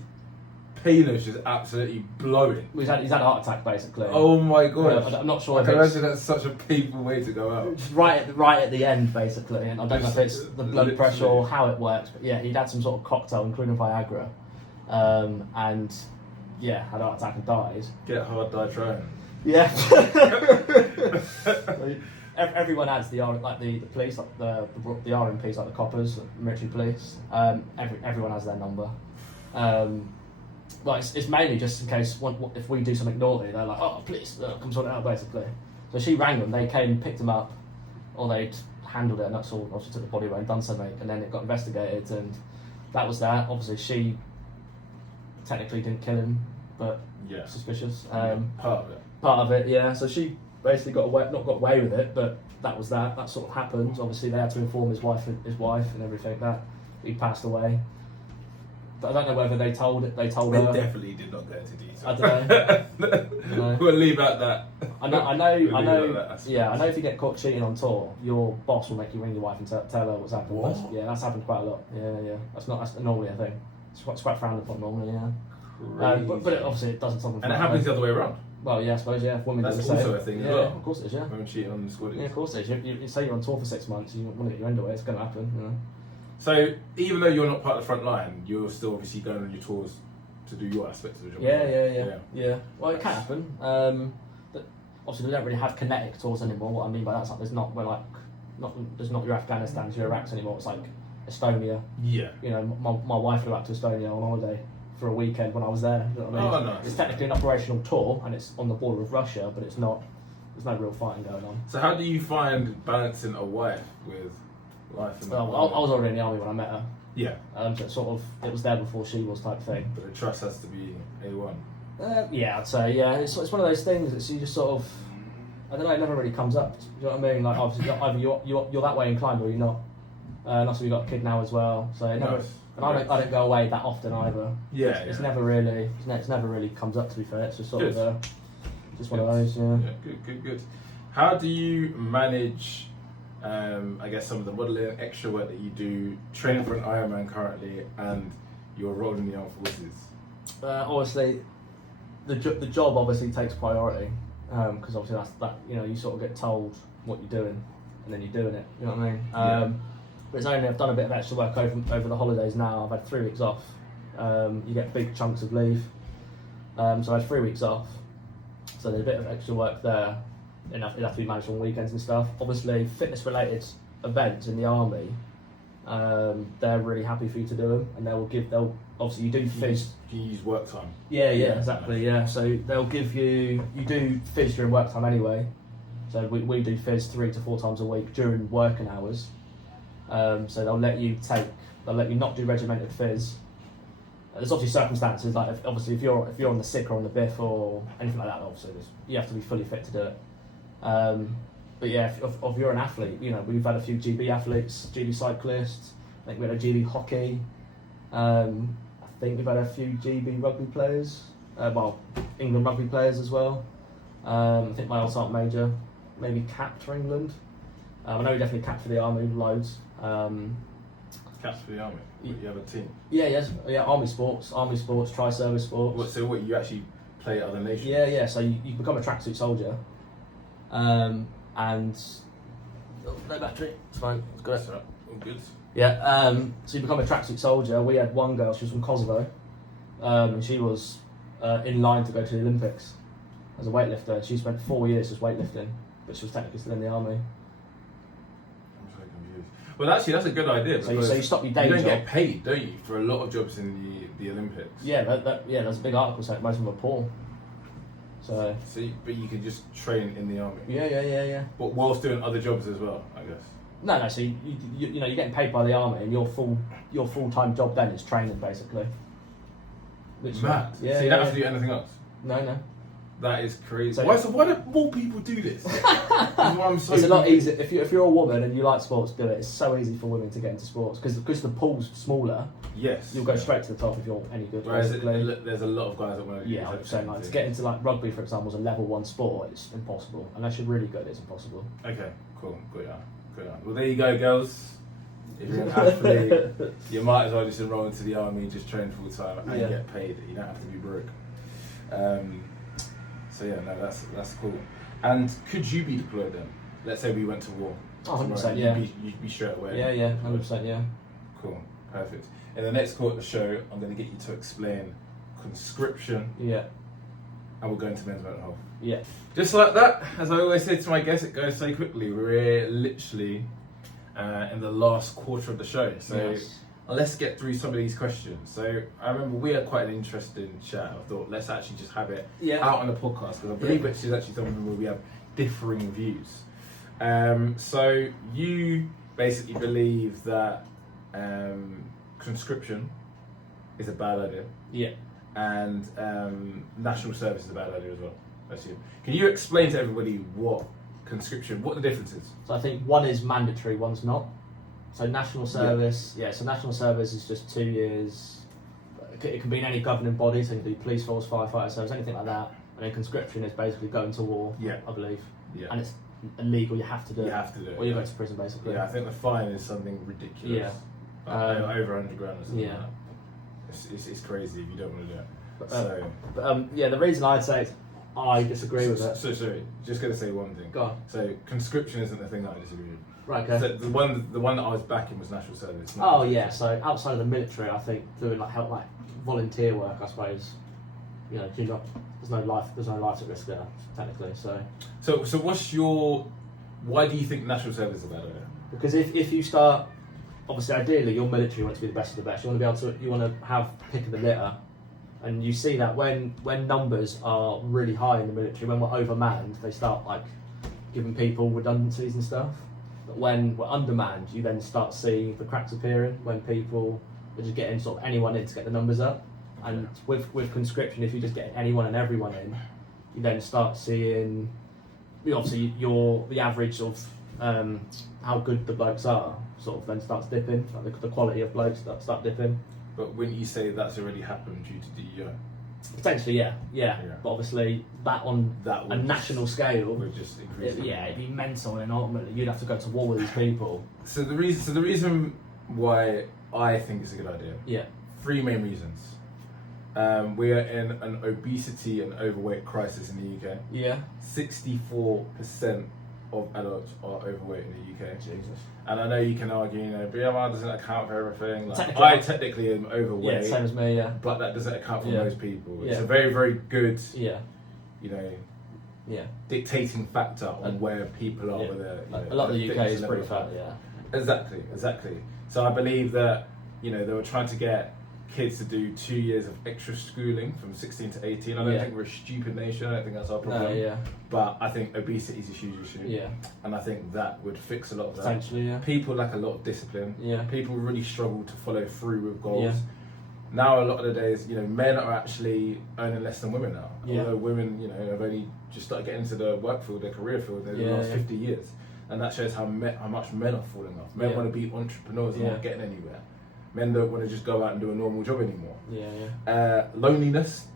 penis just absolutely blowing? He's had a heart attack basically. Oh my god! I'm not sure. I can imagine that's such a painful way to go out. Just right at the end basically, and I don't know if it's the blood pressure or how it works, but yeah, he'd had some sort of cocktail including Viagra, and yeah, had a heart attack and died. Get hard, die trying. Yeah. Everyone adds the police, like the RMPs, like the coppers, like military police. Everyone has their number. Well, it's mainly just in case if we do something naughty, they're like, oh, please, come sort it out, basically. So she rang them, they came, picked them up, or they'd handled it, and that's all. Obviously took the body away and done something, and then it got investigated, and that was that. Obviously, she technically didn't kill him, but suspicious. Part of it. Part of it, yeah. So she basically not got away with it, but that was that. That sort of happened. Obviously, they had to inform his wife and everything that he passed away. But I don't know whether they told her. They definitely did not go into detail. I don't know. We'll leave out that. I know. Yeah, I know. If you get caught cheating on tour, your boss will make you ring your wife and tell her what's happened. What? Yeah, that's happened quite a lot. Yeah. That's normally a thing. It's quite frowned upon normally. Yeah. But obviously it doesn't stop. And it happens the other way around. Well, yeah, I suppose, yeah. Women That's do the same. also a thing as well. Yeah, of course it is, yeah. Women cheating on the squad. Yeah, of course it is. You say you're on tour for 6 months, you want to get your end away, it's going to happen, you know. So, even though you're not part of the front line, you're still obviously going on your tours to do your aspects of the job. Yeah. Well, it can happen. But obviously, we don't really have kinetic tours anymore. What I mean by that is like, there's not your Afghanistans, your Iraqs anymore. It's like Estonia. Yeah. You know, my wife flew out to Estonia on holiday for a weekend when I was there. You know what I mean? Oh, nice. It's technically an operational tour, and it's on the border of Russia, but it's not. There's no real fighting going on. So how do you find balancing a wife with life? And I was already in the army when I met her. Yeah. So sort of, it was there before she was type thing. But the trust has to be A1. Yeah, I'd say, yeah. It's one of those things that you just sort of, I don't know, it never really comes up. Do you know what I mean? Like, obviously, either you're that way inclined or you're not. And also, we've got a kid now as well, so it never. Nice. And I don't go away that often either. Yeah. It's never really comes up, to be fair. It's just sort Good. of just one of those. Yeah. Good. How do you manage? I guess some of the modelling and extra work that you do, training for an Ironman currently, and your role in the armed forces. Obviously, the job obviously takes priority because obviously that you sort of get told what you're doing and then you're doing it. You know what I mean? But it's only I've done a bit of extra work over the holidays now. I've had 3 weeks off. You get big chunks of leave, so I had 3 weeks off. So there's a bit of extra work there. It'd have to be managed on weekends and stuff. Obviously, fitness-related events in the army, they're really happy for you to do them, and they'll obviously you do phys. You use work time. Yeah, exactly. Yeah, so they'll give you do phys during work time anyway. So we do phys 3 to 4 times a week during working hours. So they'll let you not do regimented phys. There's obviously circumstances like if you're on the sick or on the biff or anything like that. Obviously, you have to be fully fit to do it. But yeah, if you're an athlete, you know, we've had a few GB athletes, GB cyclists. I think we had a GB hockey. I think we've had a few GB rugby players. England rugby players as well. I think my old sergeant major maybe capped for England. I know he definitely capped for the army loads. I Caps for the army. You have a team. Yeah, yes, yeah. Army sports, tri-service sports. So what you actually play at other nations? Yeah. So you become a tracksuit soldier, and no battery. It's fine. It's good. That's right. All good. Yeah. So you become a tracksuit soldier. We had one girl. She was from Kosovo, and she was in line to go to the Olympics as a weightlifter. She spent 4 years just weightlifting, but she was technically still in the army. I'm so confused. Well, actually, that's a good idea. So you stop your day You don't job. get paid, don't you, for a lot of jobs in the Olympics? Yeah, there's a big article saying most of them are poor. So But you can just train in the army. yeah. But whilst doing other jobs as well, I guess. No. So you're getting paid by the army, and your full-time job then is training basically. Literally. Mad. Yeah. So you don't have to do anything else. No. That is crazy. So- Why don't more people do this? That's why I'm so It's a lot confused. easier if you're a woman and you like sports. Do it. It's so easy for women to get into sports because the pool's smaller. Yes. You'll go straight to the top if you're any good. Whereas basically. there's a lot of guys that want to. Yeah, I'm saying like to get into like rugby, for example, is a level 1 sport. It's impossible unless you're really good. It's impossible. Okay, cool, good on. Well, there you go, girls. If you're an athlete, you might as well just enroll into the army, just train full time, and Yeah. get paid. You don't have to be broke. So yeah, no, that's cool. And could you be deployed then? Let's say we went to war. Oh, 100%, tomorrow. yeah. You'd be straight away. Yeah, 100%, yeah. Cool, perfect. In the next quarter of the show, I'm going to get you to explain conscription, Yeah, and we'll go into men's mental health. yeah. Just like that, as I always say to my guests, it goes so quickly. We're literally in the last quarter of the show, so Yes. let's get through some of these questions. So I remember we had quite an interesting chat. I thought let's actually just have it Yeah. out on the podcast because I believe which is actually something where we have differing views. So you basically believe that conscription is a bad idea, Yeah. and national service is a bad idea as well. That's you. Can you explain to everybody what conscription, what the difference is? So I think one is mandatory, one's not. So national service, so national service is just 2 years. It can be in any governing body, so it can be police force, firefighter service, anything like that. And then conscription is basically going to war, Yeah. I believe. Yeah, And it's illegal, you have to do you it. have to do it. Or you yeah. go to prison, basically. Yeah, I think the fine is something ridiculous. Yeah. Over 100 grand or something. Yeah. Like that. It's crazy if you don't want to do it. But, So, the reason I'd say I disagree with it. So sorry, just going to say one thing. Go on. So conscription isn't the thing that I disagree with. Right, okay. So the one that I was backing was national service. Oh yeah, so outside of the military, I think doing like volunteer work, I suppose, there's no life at risk there technically. So why do you think national service is a bad idea? Because if you start, obviously ideally your military wants to be the best of the best. You want to have pick of the litter, and you see that when numbers are really high in the military, when we're overmanned, they start like giving people redundancies and stuff. But when we're undermanned, you then start seeing the cracks appearing when people are just getting sort of anyone in to get the numbers up. And with conscription, if you just get anyone and everyone in, you then start seeing, obviously the average of how good the blokes are sort of then starts dipping, like the quality of blokes start dipping. But wouldn't you say that's already happened due to DEO? Potentially, yeah. But obviously that on That a would national scale, would just increase. it'd be mental, and ultimately you'd have to go to war with these people. So the reason why I think it's a good idea. Yeah. 3 main reasons. We are in an obesity and overweight crisis in the UK. Yeah. 64% of adults are overweight in the UK. Jesus. And I know you can argue, BMI doesn't account for everything. Like, Technically, I technically am overweight, Yeah, same as me. Yeah. but that doesn't account for Yeah. most people. It's Yeah. a very, very good, Yeah. Yeah. dictating factor on And- where people are yeah. with their. A lot of the UK fitness is level. pretty fat. Yeah. Exactly. So I believe that they were trying to get kids to do 2 years of extra schooling from 16 to 18. I don't Yeah. think we're a stupid nation. I don't think that's our problem. No. Yeah. But I think obesity is a huge issue. Yeah. And I think that would fix a lot of that. Potentially. Yeah. People lack a lot of discipline. Yeah. People really struggle to follow through with goals. Yeah. Now a lot of the days, men are actually earning less than women now. Yeah. Although women, have only just started getting into the work field, their career field in the Yeah, last yeah. 50 years. And that shows how much men are falling off. Men Yeah. want to be entrepreneurs and Yeah. not getting anywhere. Men don't want to just go out and do a normal job anymore. Yeah. Loneliness.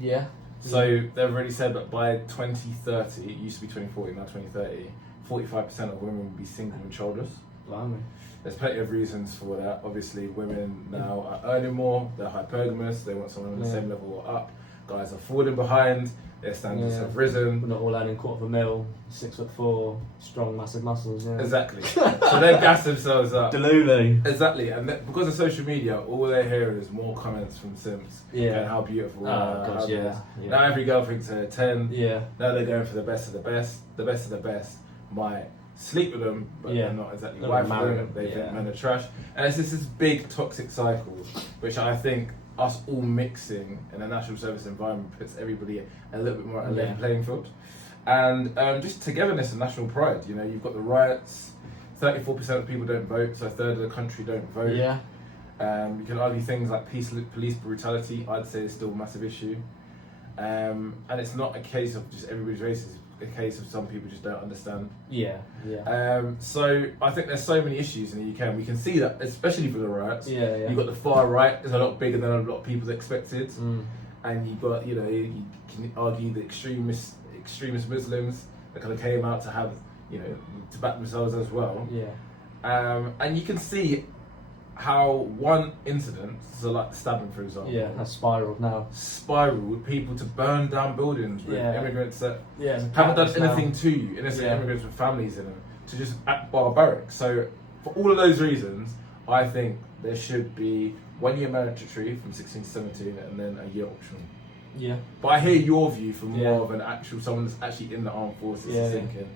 Yeah. So they've already said that by 2030, it used to be 2040, now 2030, 45% of women will be single and childless. Blimey. There's plenty of reasons for that. Obviously, women now are earning more, they're hypergamous, they want someone on the same level or up. Guys are falling behind, their standards have risen. We're not all earning $250,000, 6'4", strong, massive muscles. Yeah. Exactly. So they gas themselves up. Delulu. Exactly. And because of social media, all they hear is more comments from Sims. And how beautiful. Gosh, yeah. Now every girl thinks they're 10. Yeah. Now they're going for the best of the best. The best of the best might sleep with them, but they're not exactly wife for them. They think men are trash. And it's just this big toxic cycle, which I think us all mixing in a national service environment puts everybody a little bit more at a level playing field. And just togetherness and national pride. You know, you've got the riots, 34% of people don't vote, so a third of the country don't vote. Yeah. You can argue things like police brutality, I'd say is still a massive issue. And it's not a case of just everybody's racist, it's a case of some people just don't understand. So I think there's so many issues in the UK, and we can see that, especially for the riots. You've got the far right, it's a lot bigger than a lot of people expected. And you've got, you know, you can argue the extremist Muslims that kind of came out to have, you know, to back themselves as well. And you can see how one incident, so like the stabbing for example, has spiraled now. Spiraled people to burn down buildings with immigrants that haven't done anything to you, innocent immigrants with families in them, to just act barbaric. So for all of those reasons, I think there should be 1 year mandatory from 16 to 17 and then a year optional. But I hear your view from more of an actual, someone that's actually in the armed forces thinking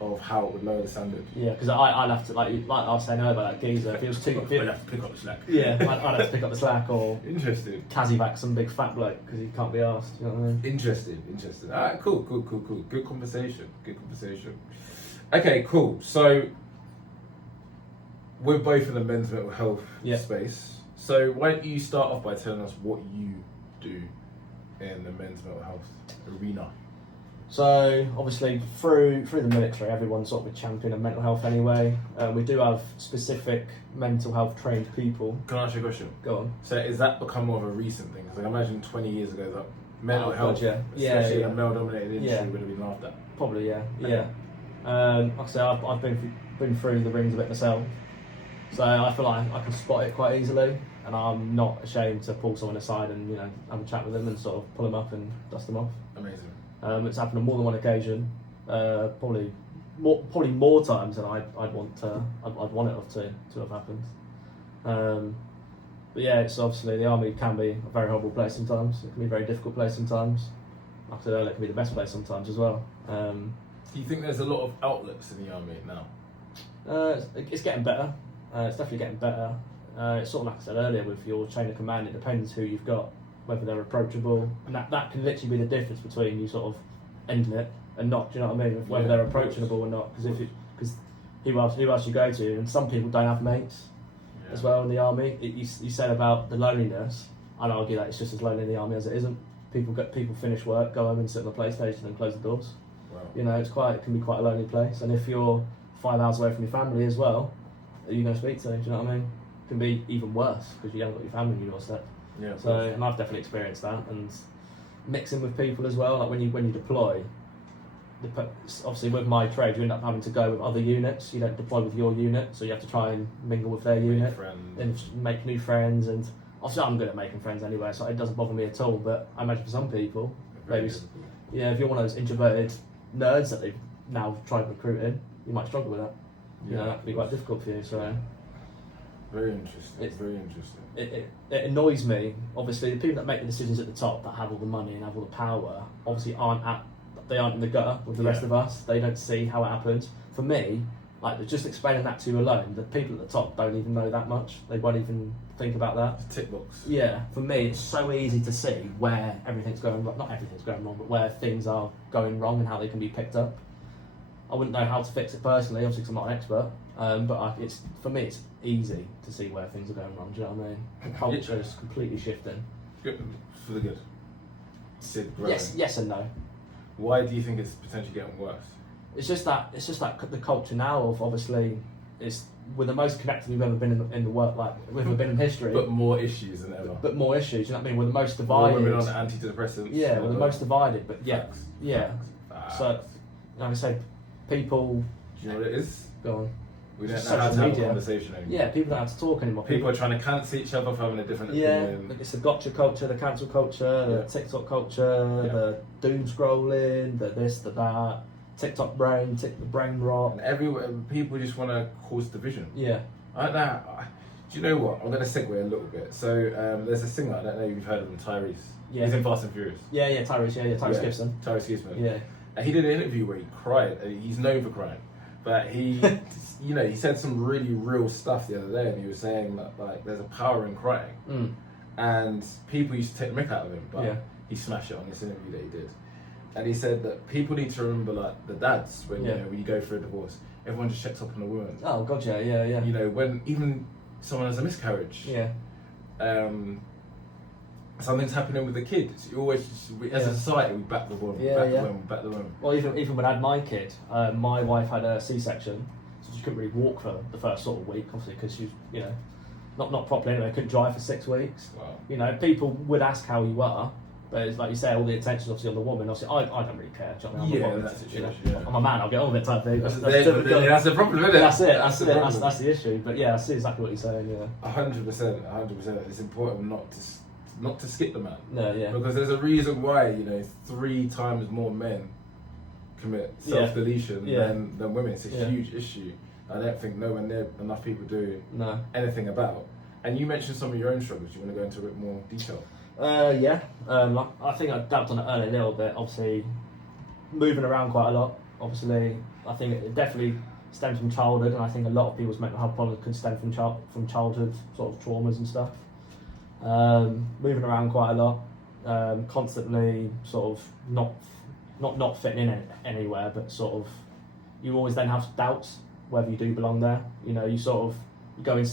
of how it would lower the standard. Because I'd have to, like I was saying earlier about that geezer, if he was too... I'd have to pick up the slack. I'd have to pick up the slack, or... Interesting. Kazivac some big fat bloke, because he can't be asked, you know what I mean? Interesting. Alright, cool. Good conversation. Okay, cool. So, we're both in the men's mental health space. So, why don't you start off by telling us what you do in the men's mental health arena? So obviously through the military, everyone's sort of a champion of mental health anyway. We do have specific mental health trained people. Can I ask you a question? Go on. So is that become more of a recent thing? Because I imagine 20 years ago that mental health, especially in a male-dominated industry, would have been laughed at. Probably, yeah. Like I say, I've been through the rings a bit myself, so I feel like I can spot it quite easily, and I'm not ashamed to pull someone aside and, you know, have a chat with them and sort of pull them up and dust them off. Amazing. It's happened on more than one occasion, probably more times than I'd want it to have happened. But yeah, it's obviously the army can be a very horrible place sometimes. It can be a very difficult place sometimes. Like I said earlier, it can be the best place sometimes as well. Do you think there's a lot of outlets in the army now? It's getting better. It's definitely getting better. It's sort of like I said earlier, with your chain of command, it depends who you've got, whether they're approachable, and that can literally be the difference between you sort of ending it and not. Do you know what I mean? Whether they're approachable or not, because who else you go to, and some people don't have mates as well in the army. You said about the loneliness. I'd argue that it's just as lonely in the army as it isn't. People finish work, go home and sit on the PlayStation and close the doors. Wow. You know, it can be quite a lonely place, and if you're 5 hours away from your family as well, who are you going to speak to? Do you know what I mean? It can be even worse because you haven't got your family on your doorstep. So, and I've definitely experienced that, and mixing with people as well. Like when you deploy, obviously with my trade, you end up having to go with other units. You don't deploy with your unit, so you have to try and mingle with their unit and make new friends. And obviously, I'm good at making friends anyway, so it doesn't bother me at all. But I imagine for some people, maybe if you're one of those introverted nerds that they've now tried recruiting, you might struggle with that. You know, that could be quite difficult for you. So. Very interesting. It annoys me. Obviously, the people that make the decisions at the top, that have all the money and have all the power, obviously aren't in the gutter with the rest of us. They don't see how it happens. For me, like just explaining that to you alone, the people at the top don't even know that much. They won't even think about that. Tick box. Yeah, for me, it's so easy to see where everything's going wrong. Not everything's going wrong, but where things are going wrong and how they can be picked up. I wouldn't know how to fix it personally, obviously, because I'm not an expert. But for me, it's easy to see where things are going wrong. Do you know what I mean? The culture is completely shifting. Good. For the good. Yes and no. Why do you think it's potentially getting worse? It's just that the culture now of obviously we're the most connected we've ever been in the work, like we've ever been in history. But more issues than ever. But more issues. You know what I mean? We're the most divided. More women on antidepressants. Yeah, we're the most divided. But Facts. So like I said, people. Do you know what it is? Go on. We don't Just know how to social have a media. conversation anymore. Yeah, people don't have to talk anymore. People are trying to cancel each other for having a different opinion. Like it's the gotcha culture, the cancel culture, the TikTok culture, the doom scrolling, the this, the that, TikTok brain, the brain rot. And people just want to cause division. Yeah. I don't know. Do you know what? I'm going to segue a little bit. So there's a singer, I don't know if you've heard of him, Tyrese. Yeah. He's in Fast and Furious. Yeah, Tyrese Gibson. Tyrese Gibson. Yeah. And he did an interview where he cried. He's known for crying. But he, he said some really real stuff the other day, and he was saying that like there's a power in crying, and people used to take the mick out of him, but he smashed it on this interview that he did, and he said that people need to remember like the dads when when you go through a divorce, everyone just checks up on the woman. Oh god, yeah. You know, when even someone has a miscarriage, something's happening with the kid. You always, as a society, we back the woman, we back the woman. Well, even when I had my kid, my wife had a C-section, so she couldn't really walk for the first sort of week, obviously, because she was, not properly anyway, couldn't drive for 6 weeks. Wow. People would ask how you were, but it's like you say, all the attention's obviously on the woman. Obviously, I don't really care. Do you know what I mean? I'm a woman, that's the situation, I'm a man, I'll get on with it type thing. That's the problem, isn't it? That's it. That's the issue. But yeah, I see exactly what you're saying. Yeah. 100%. It's important not to skip the man. No, yeah. Because there's a reason why 3 times more men commit self-deletion than women. It's a huge issue. I don't think nowhere near enough people do anything about. And you mentioned some of your own struggles. Do you want to go into a bit more detail? I think I dabbed on it earlier a little bit. Obviously, moving around quite a lot. Obviously, I think it definitely stems from childhood, and I think a lot of people's mental health problems could stem from childhood sort of traumas and stuff. Moving around quite a lot, constantly sort of not fitting in anywhere, but sort of you always then have doubts whether you do belong there. You sort of go in.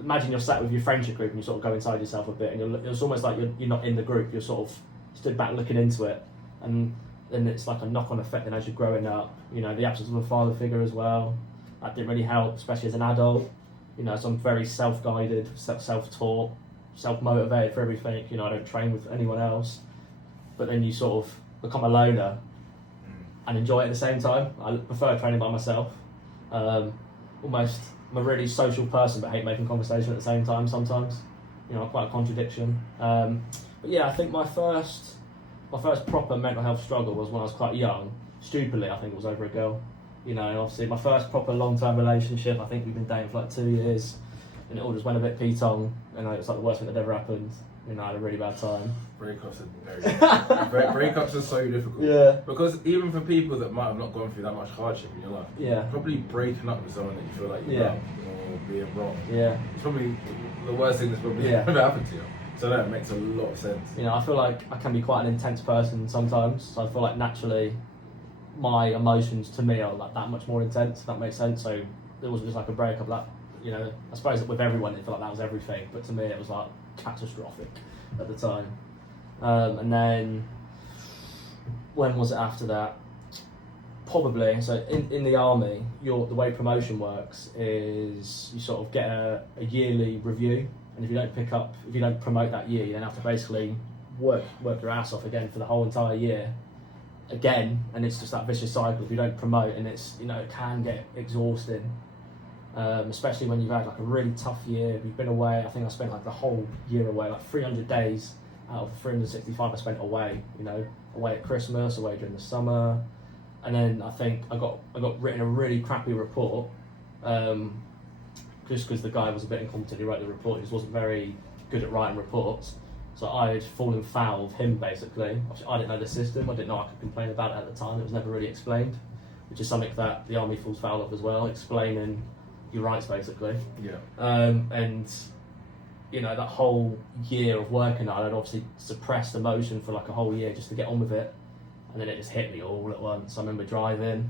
Imagine you're sat with your friendship group and you sort of go inside yourself a bit, and it's almost like you're not in the group. You're sort of stood back looking into it, and then it's like a knock-on effect. And as you're growing up, the absence of a father figure as well, that didn't really help, especially as an adult. So I'm very self-guided, self-taught, self-motivated for everything. I don't train with anyone else, but then you sort of become a loner and enjoy it at the same time. I prefer training by myself. Almost, I'm a really social person, but hate making conversation at the same time sometimes. Quite a contradiction. But yeah, I think my first proper mental health struggle was when I was quite young. Stupidly, I think it was over a girl. Obviously my first proper long-term relationship. I think we've been dating for like 2 years. And it all just went a bit P-tong, and it's like the worst thing that ever happened. I had a really bad time. Breakups are breakups are so difficult. Yeah. Because even for people that might have not gone through that much hardship in your life, probably breaking up with someone that you feel like you love or being wrong, it's probably the worst thing that's probably ever happened to you. So that makes a lot of sense. I feel like I can be quite an intense person sometimes. So I feel like naturally, my emotions to me are like that much more intense. If that makes sense. So it was just like a breakup that. I suppose that with everyone it felt like that was everything, but to me it was like catastrophic at the time. And then, when was it after that? Probably, so in the army, the way promotion works is you sort of get a yearly review, and if you don't promote that year, you then have to basically work your ass off again for the whole entire year. Again, and it's just that vicious cycle. If you don't promote, and it's it can get exhausting. Especially when you've had like a really tough year, you've been away. I think I spent like the whole year away, like 300 days out of the 365 I spent away. Away at Christmas, away during the summer, and then I think I got written a really crappy report, just because the guy was a bit incompetent who wrote the report. He just wasn't very good at writing reports. So I had fallen foul of him basically. I didn't know the system. I didn't know I could complain about it at the time. It was never really explained, which is something that the army falls foul of as well, explaining your rights basically. And that whole year of working I'd obviously suppressed emotion for like a whole year just to get on with it, and then it just hit me all at once. I remember driving,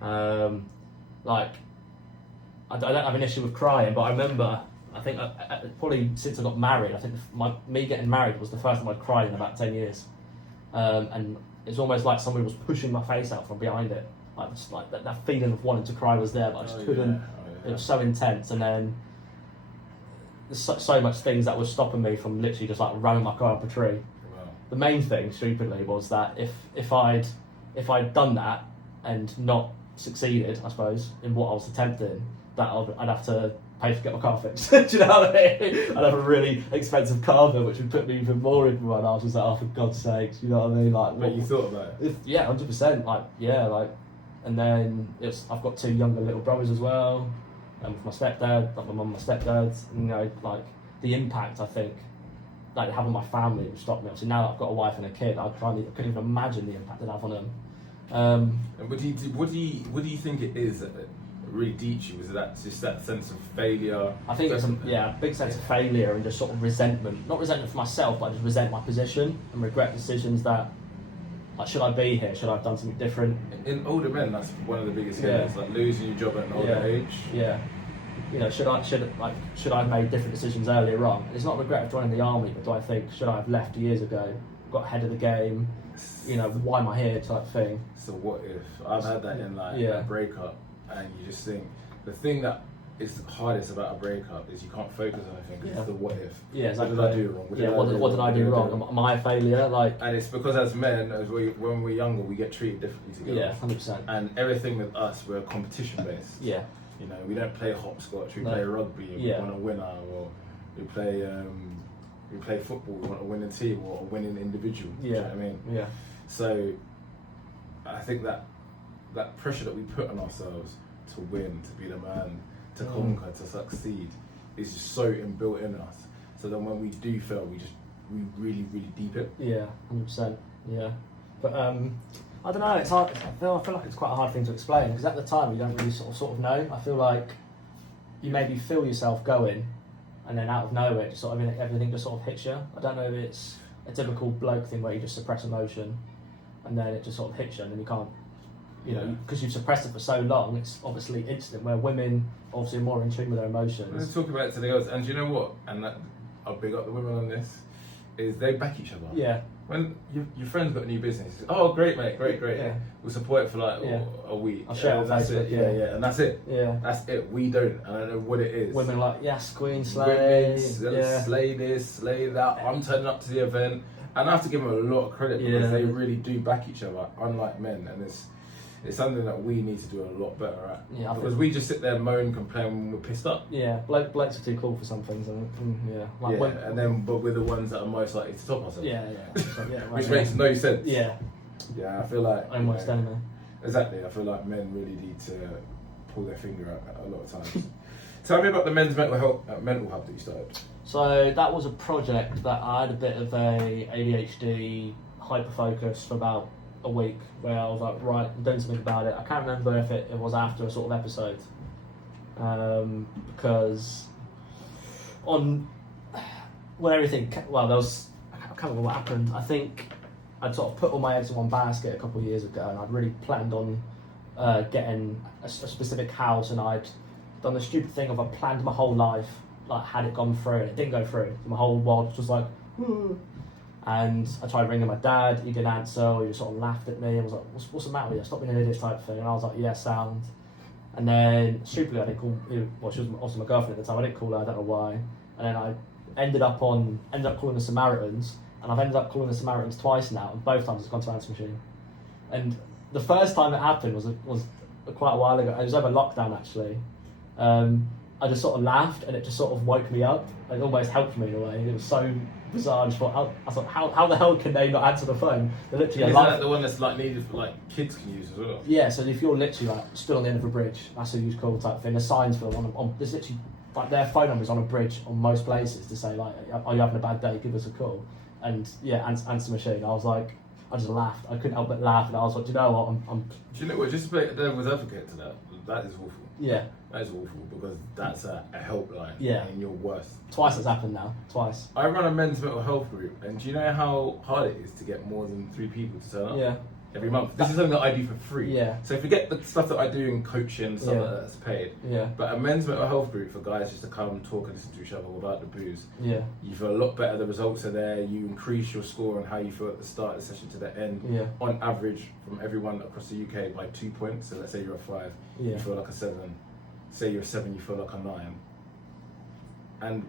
like I don't have an issue with crying, but I remember I think probably since I got married, I think me getting married was the first time I'd cried in about 10 years, and it's almost like somebody was pushing my face out from behind it. Just like that feeling of wanting to cry was there, but I just couldn't. It was so intense, and then there's so much things that was stopping me from literally just like ramming my car up a tree. Wow. The main thing, stupidly, was that if I'd done that and not succeeded, I suppose, in what I was attempting, that I'd have to pay to get my car fixed. Do you know what I mean? I'd have a really expensive car bill, which would put me even more into my. I was just like, oh, for God's sakes, you know what I mean? Like, But you thought about it? Yeah, 100%. Like, yeah, like, and then I've got 2 younger little brothers as well, and with my stepdad, like my mum, and my stepdad. You know, like the impact I think like have on my family would stop me. Obviously, now that I've got a wife and a kid, I couldn't even imagine the impact it'd have on them. And what do you think it is that really deeps you? Is that just that sense of failure? I think it's a big sense of failure and just sort of resentment. Not resentment for myself, but I just resent my position and regret decisions that, like, should I be here? Should I have done something different? In older men, that's one of the biggest killers, like losing your job at an older age. Yeah. You know, should I have made different decisions earlier on? It's not regret of joining the army, but do I think, should I have left years ago, got ahead of the game? You know, why am I here? Type thing. So what if I've had that in like a breakup, and you just think the thing that is hardest about a breakup is you can't focus on anything because it's the what if. Yeah, exactly. What did I do wrong? What did I do wrong? Am I a failure? Like, and it's because as men, when we're younger, we get treated differently together. Yeah, 100%. And everything with us, we're competition based. Yeah. You know, we don't play hopscotch. We play rugby. And we want a winner, or we play football. We want a winning team or a winning individual. Yeah. You know what I mean? Yeah. So, I think that pressure that we put on ourselves to win, to be the man, to conquer, to succeed, is just so inbuilt in us. So then when we do fail, we really, really deep it. Yeah, 100%. Yeah, but I don't know. It's hard. I feel like it's quite a hard thing to explain because at the time you don't really sort of know. I feel like you maybe feel yourself going, and then out of nowhere, just sort of everything just sort of hits you. I don't know if it's a typical bloke thing where you just suppress emotion, and then it just sort of hits you, and then you can't. You know, because you've suppressed it for so long, it's obviously instant. Where women obviously are more in tune with their emotions. Let's talk about it to the girls, and do you know what? And that, I'll big up the women on this. Is they back each other. Yeah. When your friend's got a new business, oh great mate, great. Yeah. We'll support it for like a week. I'll share it on that's Facebook. it. Yeah, and that's it. Yeah. That's it. We don't. I don't know what it is. Women are like, yes, queen, slay. Slay this, slay that. I'm turning up to the event, and I have to give them a lot of credit because they really do back each other, unlike men, and it's something that we need to do a lot better at. Yeah, because we just sit there and moan, complain when we're pissed up. Yeah, blokes are too cool for some things, and then but we're the ones that are most likely to top ourselves. Which makes no sense. Yeah, I feel like I'm worst enemy. Exactly, I feel like men really need to pull their finger out a lot of times. Tell me about the men's mental health that you started. So that was a project that I had a bit of a ADHD hyper focus for about a week, where I was like, right, I'm doing something about it. I can't remember if it was after a sort of episode, because there was, I can't remember what happened. I think I'd sort of put all my eggs in one basket a couple of years ago, and I'd really planned on getting a specific house, and I'd done the stupid thing of I planned my whole life, like had it gone through, and it didn't go through. My whole world was just like, and I tried ringing my dad, he didn't answer, he just sort of laughed at me and was like, what's the matter with you? Stop being an idiot type thing. And I was like, yeah, sound. And then, stupidly, I didn't call, she was also my girlfriend at the time, I didn't call her, I don't know why. And then I ended up calling the Samaritans, and I've ended up calling the Samaritans twice now, and both times it's gone to answer machine. And the first time it happened was quite a while ago. It was over lockdown, actually. I just sort of laughed, and it just sort of woke me up. It almost helped me in a way. It was so bizarre. I thought, how the hell can they not answer the phone? They're literally Isn't that the one that's like needed for like kids can use as well? Yeah. So if you're literally like stood on the end of a bridge, that's who you call type thing. There's signs for them on there's literally like their phone numbers on a bridge on most places to say like, are you having a bad day? Give us a call. And yeah, answer machine. I was like, I just laughed. I couldn't help but laugh, and I was like, do you know what? Do you know what? Just to play devil's advocate to that. That is awful. Yeah. That is awful because that's a helpline. Yeah. And you're worse. Twice it's happened now. Twice. I run a men's mental health group, and do you know how hard it is to get more than 3 people to turn up? Yeah. Every month. This is something that I do for free. Yeah. So forget the stuff that I do in coaching, stuff that's paid. Yeah. But a men's mental health group for guys just to come talk and listen to each other without the booze. Yeah. You feel a lot better. The results are there. You increase your score on how you feel at the start of the session to the end. Yeah. On average, from everyone across the UK by 2 points. So let's say you're a 5, you feel like a 7. Say you're a 7, you feel like a 9. And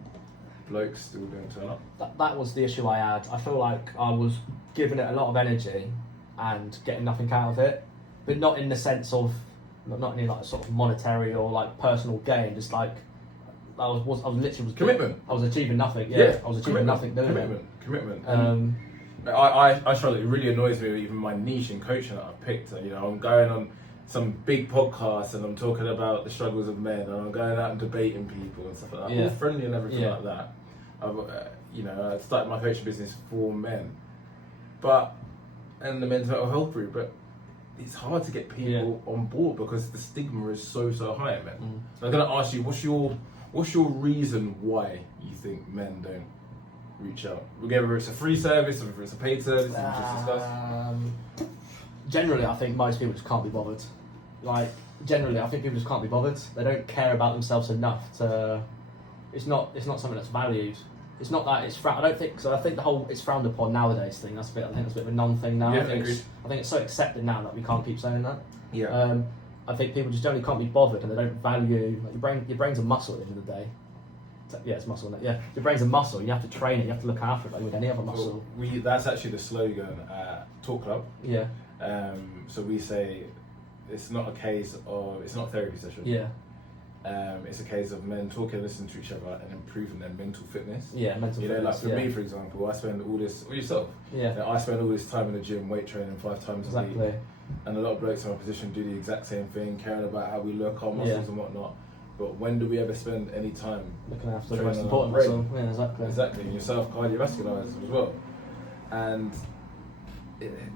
blokes still don't turn up. That was the issue I had. I feel like I was giving it a lot of energy and getting nothing out of it, but not in the sense of not any like sort of monetary or like personal gain. Just like I was literally commitment. I was achieving nothing. Yeah, I was achieving nothing doing Commitment. it. I struggle. It really annoys me with even my niche in coaching that I've picked. You know, I'm going on some big podcasts and I'm talking about the struggles of men, and I'm going out and debating people and stuff like that. I'm all friendly and everything like that. I started my coaching business for men, and the men's mental health group, but it's hard to get people on board because the stigma is so high at men. So I'm going to ask you, what's your reason why you think men don't reach out? Whether it's a free service or if it's a paid service, just discuss. Generally, I think most people just can't be bothered. Like, generally, I think people just can't be bothered. They don't care about themselves enough to. It's not something that's valued. It's not that it's I don't think so. I think the whole it's frowned upon nowadays thing. I think that's a bit of a non-thing now. Yeah, I think it's so accepted now that we can't keep saying that. Yeah. I think people just generally can't be bothered, and they don't value like your brain's a muscle at the end of the day. Yeah, it's muscle, isn't it? Yeah, your brain's a muscle. You have to train it. You have to look after it like with any other muscle. That's actually the slogan at Talk Club. Yeah. So we say it's not a case of it's not a therapy session. Yeah. It's a case of men talking, listening to each other, and improving their mental fitness. Yeah, mental fitness. Like for me, for example, I spend all this, or yourself. Yeah. I spend all this time in the gym, weight training 5 times a week. And a lot of blokes in my position do the exact same thing, caring about how we look, our muscles and whatnot. But when do we ever spend any time looking after the most important muscle? Yeah, exactly. And yourself cardiovascularized as well. And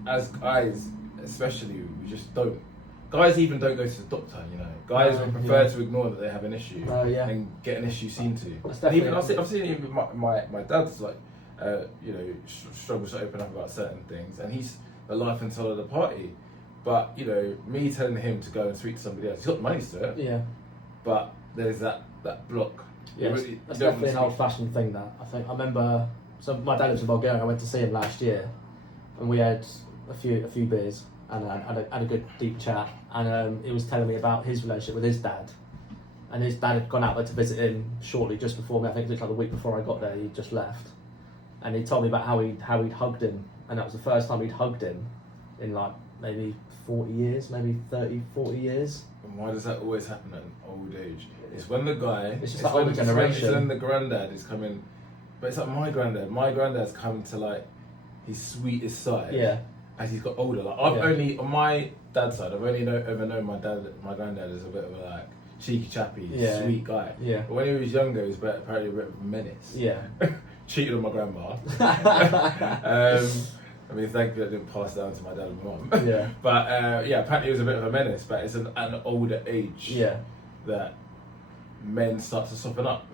as guys, especially, we just don't. Guys even don't go to the doctor, you know. Guys would prefer to ignore that they have an issue and get an issue seen to. And even I've seen it with my dad's like, struggles to open up about certain things, and he's the life and soul of the party. But me telling him to go and speak to somebody else, he's got the money to do it. Yeah. But there's that block. Yeah, that's definitely an old-fashioned thing. That I remember. So my dad lives in Bulgaria. I went to see him last year, and we had a few beers. And had a good deep chat, and he was telling me about his relationship with his dad, and his dad had gone out there to visit him shortly just before me. I think it was like the week before I got there. He just left, and he told me about how he'd hugged him, and that was the first time he'd hugged him in like maybe 40 years, maybe 30, 40 years. And why does that always happen at an old age? It's when the guy, it's just that older generation. It's when the granddad is coming, but it's like my granddad. My granddad's come to like his sweetest side. Yeah. As he's got older, like I've only on my dad's side, I've only ever known my granddad as a bit of a like cheeky chappy, sweet guy. Yeah. But when he was younger, he was apparently a bit of a menace. Yeah. Cheated on my grandma. I mean, thankfully that didn't pass down to my dad and my mum. Yeah. But apparently he was a bit of a menace. But it's an older age. That men start to soften up.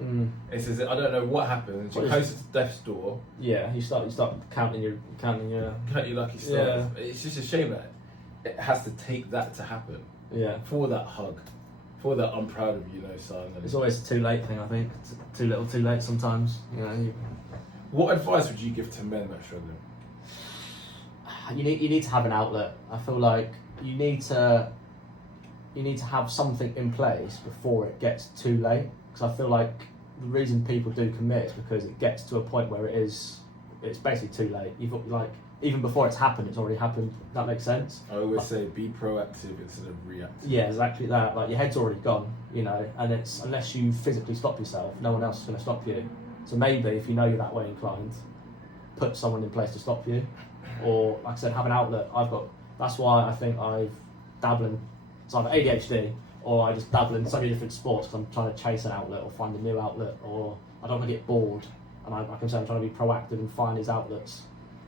It's as if, I don't know what happens. You're close to death's door. Yeah, you start counting your count your lucky stars. Yeah. It's just a shame that it has to take that to happen. Yeah. For that hug, for that I'm proud of you, son. It's always a too late thing. I think too little, too late sometimes. What advice would you give to men that are struggling? You need to have an outlet. I feel like you need to have something in place before it gets too late. Because I feel like the reason people do commit is because it gets to a point where it's basically too late. You've got, like, even before it's happened, it's already happened. That makes sense. I always say be proactive instead of reactive. Yeah, exactly that. Like your head's already gone, and it's unless you physically stop yourself, no one else is going to stop you. So maybe if you know you're that way inclined, put someone in place to stop you, or like I said, have an outlet. That's why I think I've dabbled in. So I have ADHD, or I just dabble in so many different sports because I'm trying to chase an outlet or find a new outlet, or I don't want to get bored, and I can say I'm trying to be proactive and find these outlets.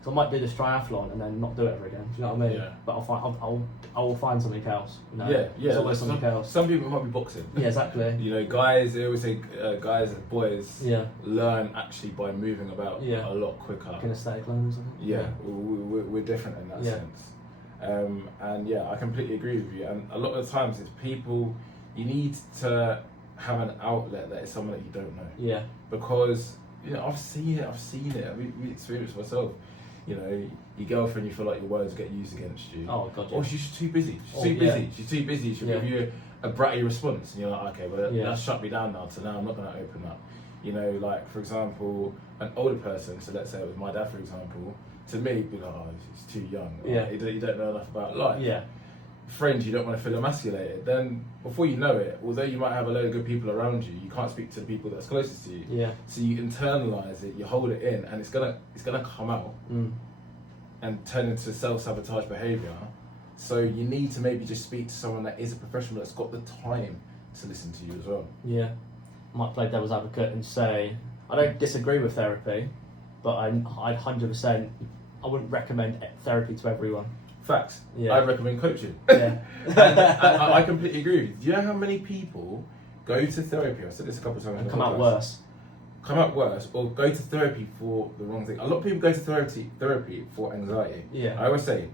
So I might do this triathlon and then not do it ever again. Do you know what I mean? Yeah. But I will find something else. Yeah. There's always something else. Some people might be boxing. Yeah, exactly. Guys, they always say guys and boys learn actually by moving about a lot quicker. Kinesthetic learners, I think. Yeah, we're different in that sense. And I completely agree with you. And a lot of the times it's people, you need to have an outlet that is someone that you don't know. Yeah. Because, I've seen it, I've experienced it myself. Your girlfriend, you feel like your words get used against you. Oh, God, yeah. Or she's too busy. She's too busy. She'll give you a bratty response. And you're like, okay, well, that's shut me down now. So now I'm not going to open up. Like, for example, an older person, so let's say it was my dad, for example, to me, be like, oh, he's too young. Yeah. You don't know enough about life. Yeah. friends you don't want to feel emasculated, then before you know it, although you might have a load of good people around you, you can't speak to the people that's closest to you. Yeah. So you internalize it, you hold it in, and it's gonna come out and turn into self-sabotage behaviour. So you need to maybe just speak to someone that is a professional that's got the time to listen to you as well. Yeah. I might play devil's advocate and say I don't disagree with therapy, but I'd 100%. I wouldn't recommend therapy to everyone. Facts. Yeah. I recommend coaching. Yeah. And I completely agree with you. Do you know how many people go to therapy? I've said this a couple of times. And come out worse. Come out worse, or go to therapy for the wrong thing. A lot of people go to therapy for anxiety. Yeah. I always say,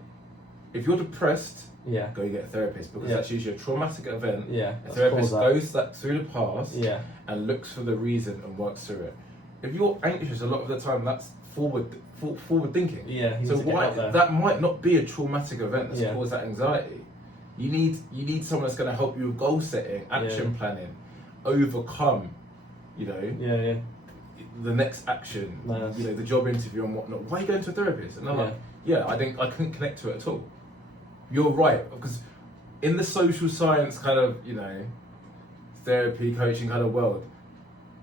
if you're depressed, Yeah. go get a therapist, because Yeah. that's usually a traumatic event. Yeah. A therapist goes through the past Yeah. and looks for the reason and works through it. If you're anxious, a lot of the time that's forward thinking. Yeah. So why that might not be a traumatic event that's caused that anxiety. You need someone that's going to help you with goal setting, action planning, overcome, Yeah. the next action, Nice. the job interview and whatnot. Why are you going to a therapist? And I'm like, I couldn't connect to it at all. You're right, because in the social science kind of, therapy, coaching kind of world,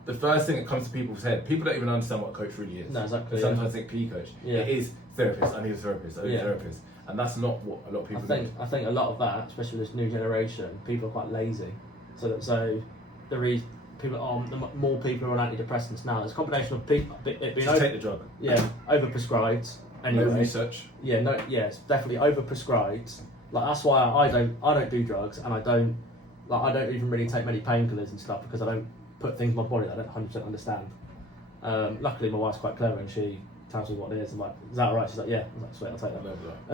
the first thing that comes to people's head, people don't even understand what a coach really is. No, exactly. They sometimes think PE coach. Yeah. It is therapist. I need a therapist. I need a Yeah. therapist. And that's not what a lot of people do. I think a lot of that, especially this new generation, people are quite lazy. So the reason more people are on antidepressants now. There's a combination of it being Just take the drug. overprescribed. Anyway. No research. It's definitely overprescribed. Like that's why I don't do drugs, and I don't even really take many painkillers and stuff, because I don't put things in my body that I don't 100% understand. Luckily, my wife's quite clever, and she tells me what it is. I'm like, is that alright? She's like, yeah. I'm like, sweet, I'll take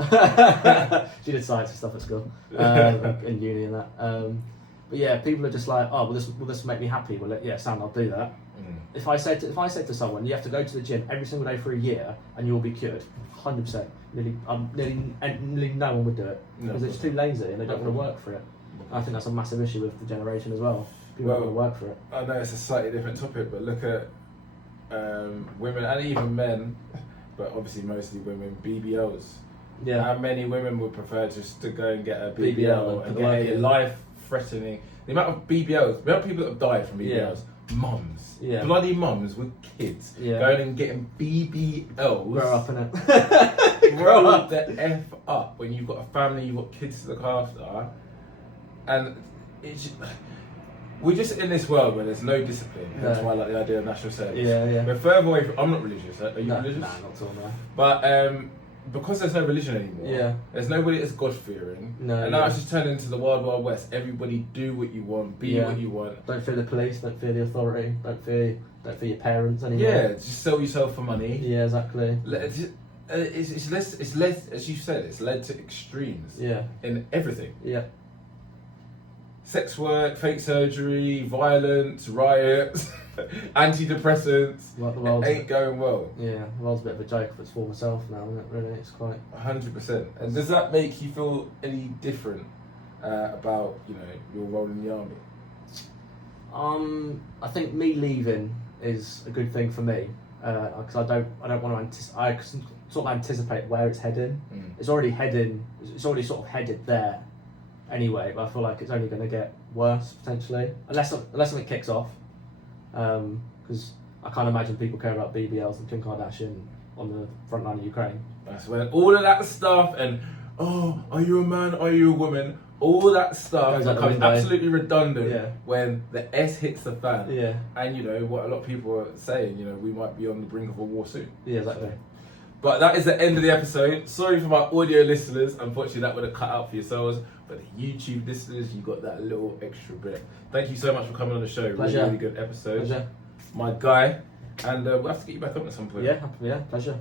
that. She did science and stuff at school, in uni and that. But yeah, people are just like, oh, will this make me happy? Well, yeah, Sam, I'll do that. If I said to someone, you have to go to the gym every single day for a year and you'll be cured, 100%. Nearly no one would do it, because it's too lazy and they don't want to work for it. I think that's a massive issue with the generation as well. People don't want to work for it. I know it's a slightly different topic, but look at women and even men, but obviously mostly women, BBLs. Yeah. How many women would prefer just to go and get a BBL BBL and and get a life-threatening? The amount of BBLs, the amount of people that have died from BBLs, mums, bloody mums with kids, going and getting BBLs. Grow up in it. Grow up the F up when you've got a family, you've got kids to look after, and we're just in this world where there's no discipline. That's why I like the idea of national service. Yeah. We're further away from. I'm not religious. Are you religious? Nah, not at all. No. But because there's no religion anymore, Yeah. there's nobody that's God fearing. No, and now it's just turned into the wild, wild west. Everybody do what you want, be what you want. Don't fear the police. Don't fear the authority. Don't fear your parents anymore. Yeah, just sell yourself for money. Yeah, exactly. It's led, as you said, it's led to extremes. Yeah. In everything. Yeah. Sex work, fake surgery, violence, riots, antidepressants. Like the world ain't going well. Yeah, the world's a bit of a joke for its former self now, isn't it? Really, it's quite 100%. And does that make you feel any different about your role in the army? I think me leaving is a good thing for me, because I don't want to I sort of anticipate where it's heading. It's already heading. It's already sort of headed there. Anyway, but I feel like it's only going to get worse potentially, unless something kicks off. Because I can't imagine people caring about BBLs and Kim Kardashian on the front line of Ukraine. That's when all of that stuff and are you a man? Are you a woman? All that stuff becomes absolutely redundant when the S hits the fan. Yeah. And what a lot of people are saying, we might be on the brink of a war soon. Yeah, exactly. But that is the end of the episode. Sorry for my audio listeners. Unfortunately, that would have cut out for yourselves. But the YouTube listeners, you got that little extra bit. Thank you so much for coming on the show. Pleasure. Really, really good episode. Pleasure. My guy. And we'll have to get you back on at some point. Yeah, pleasure.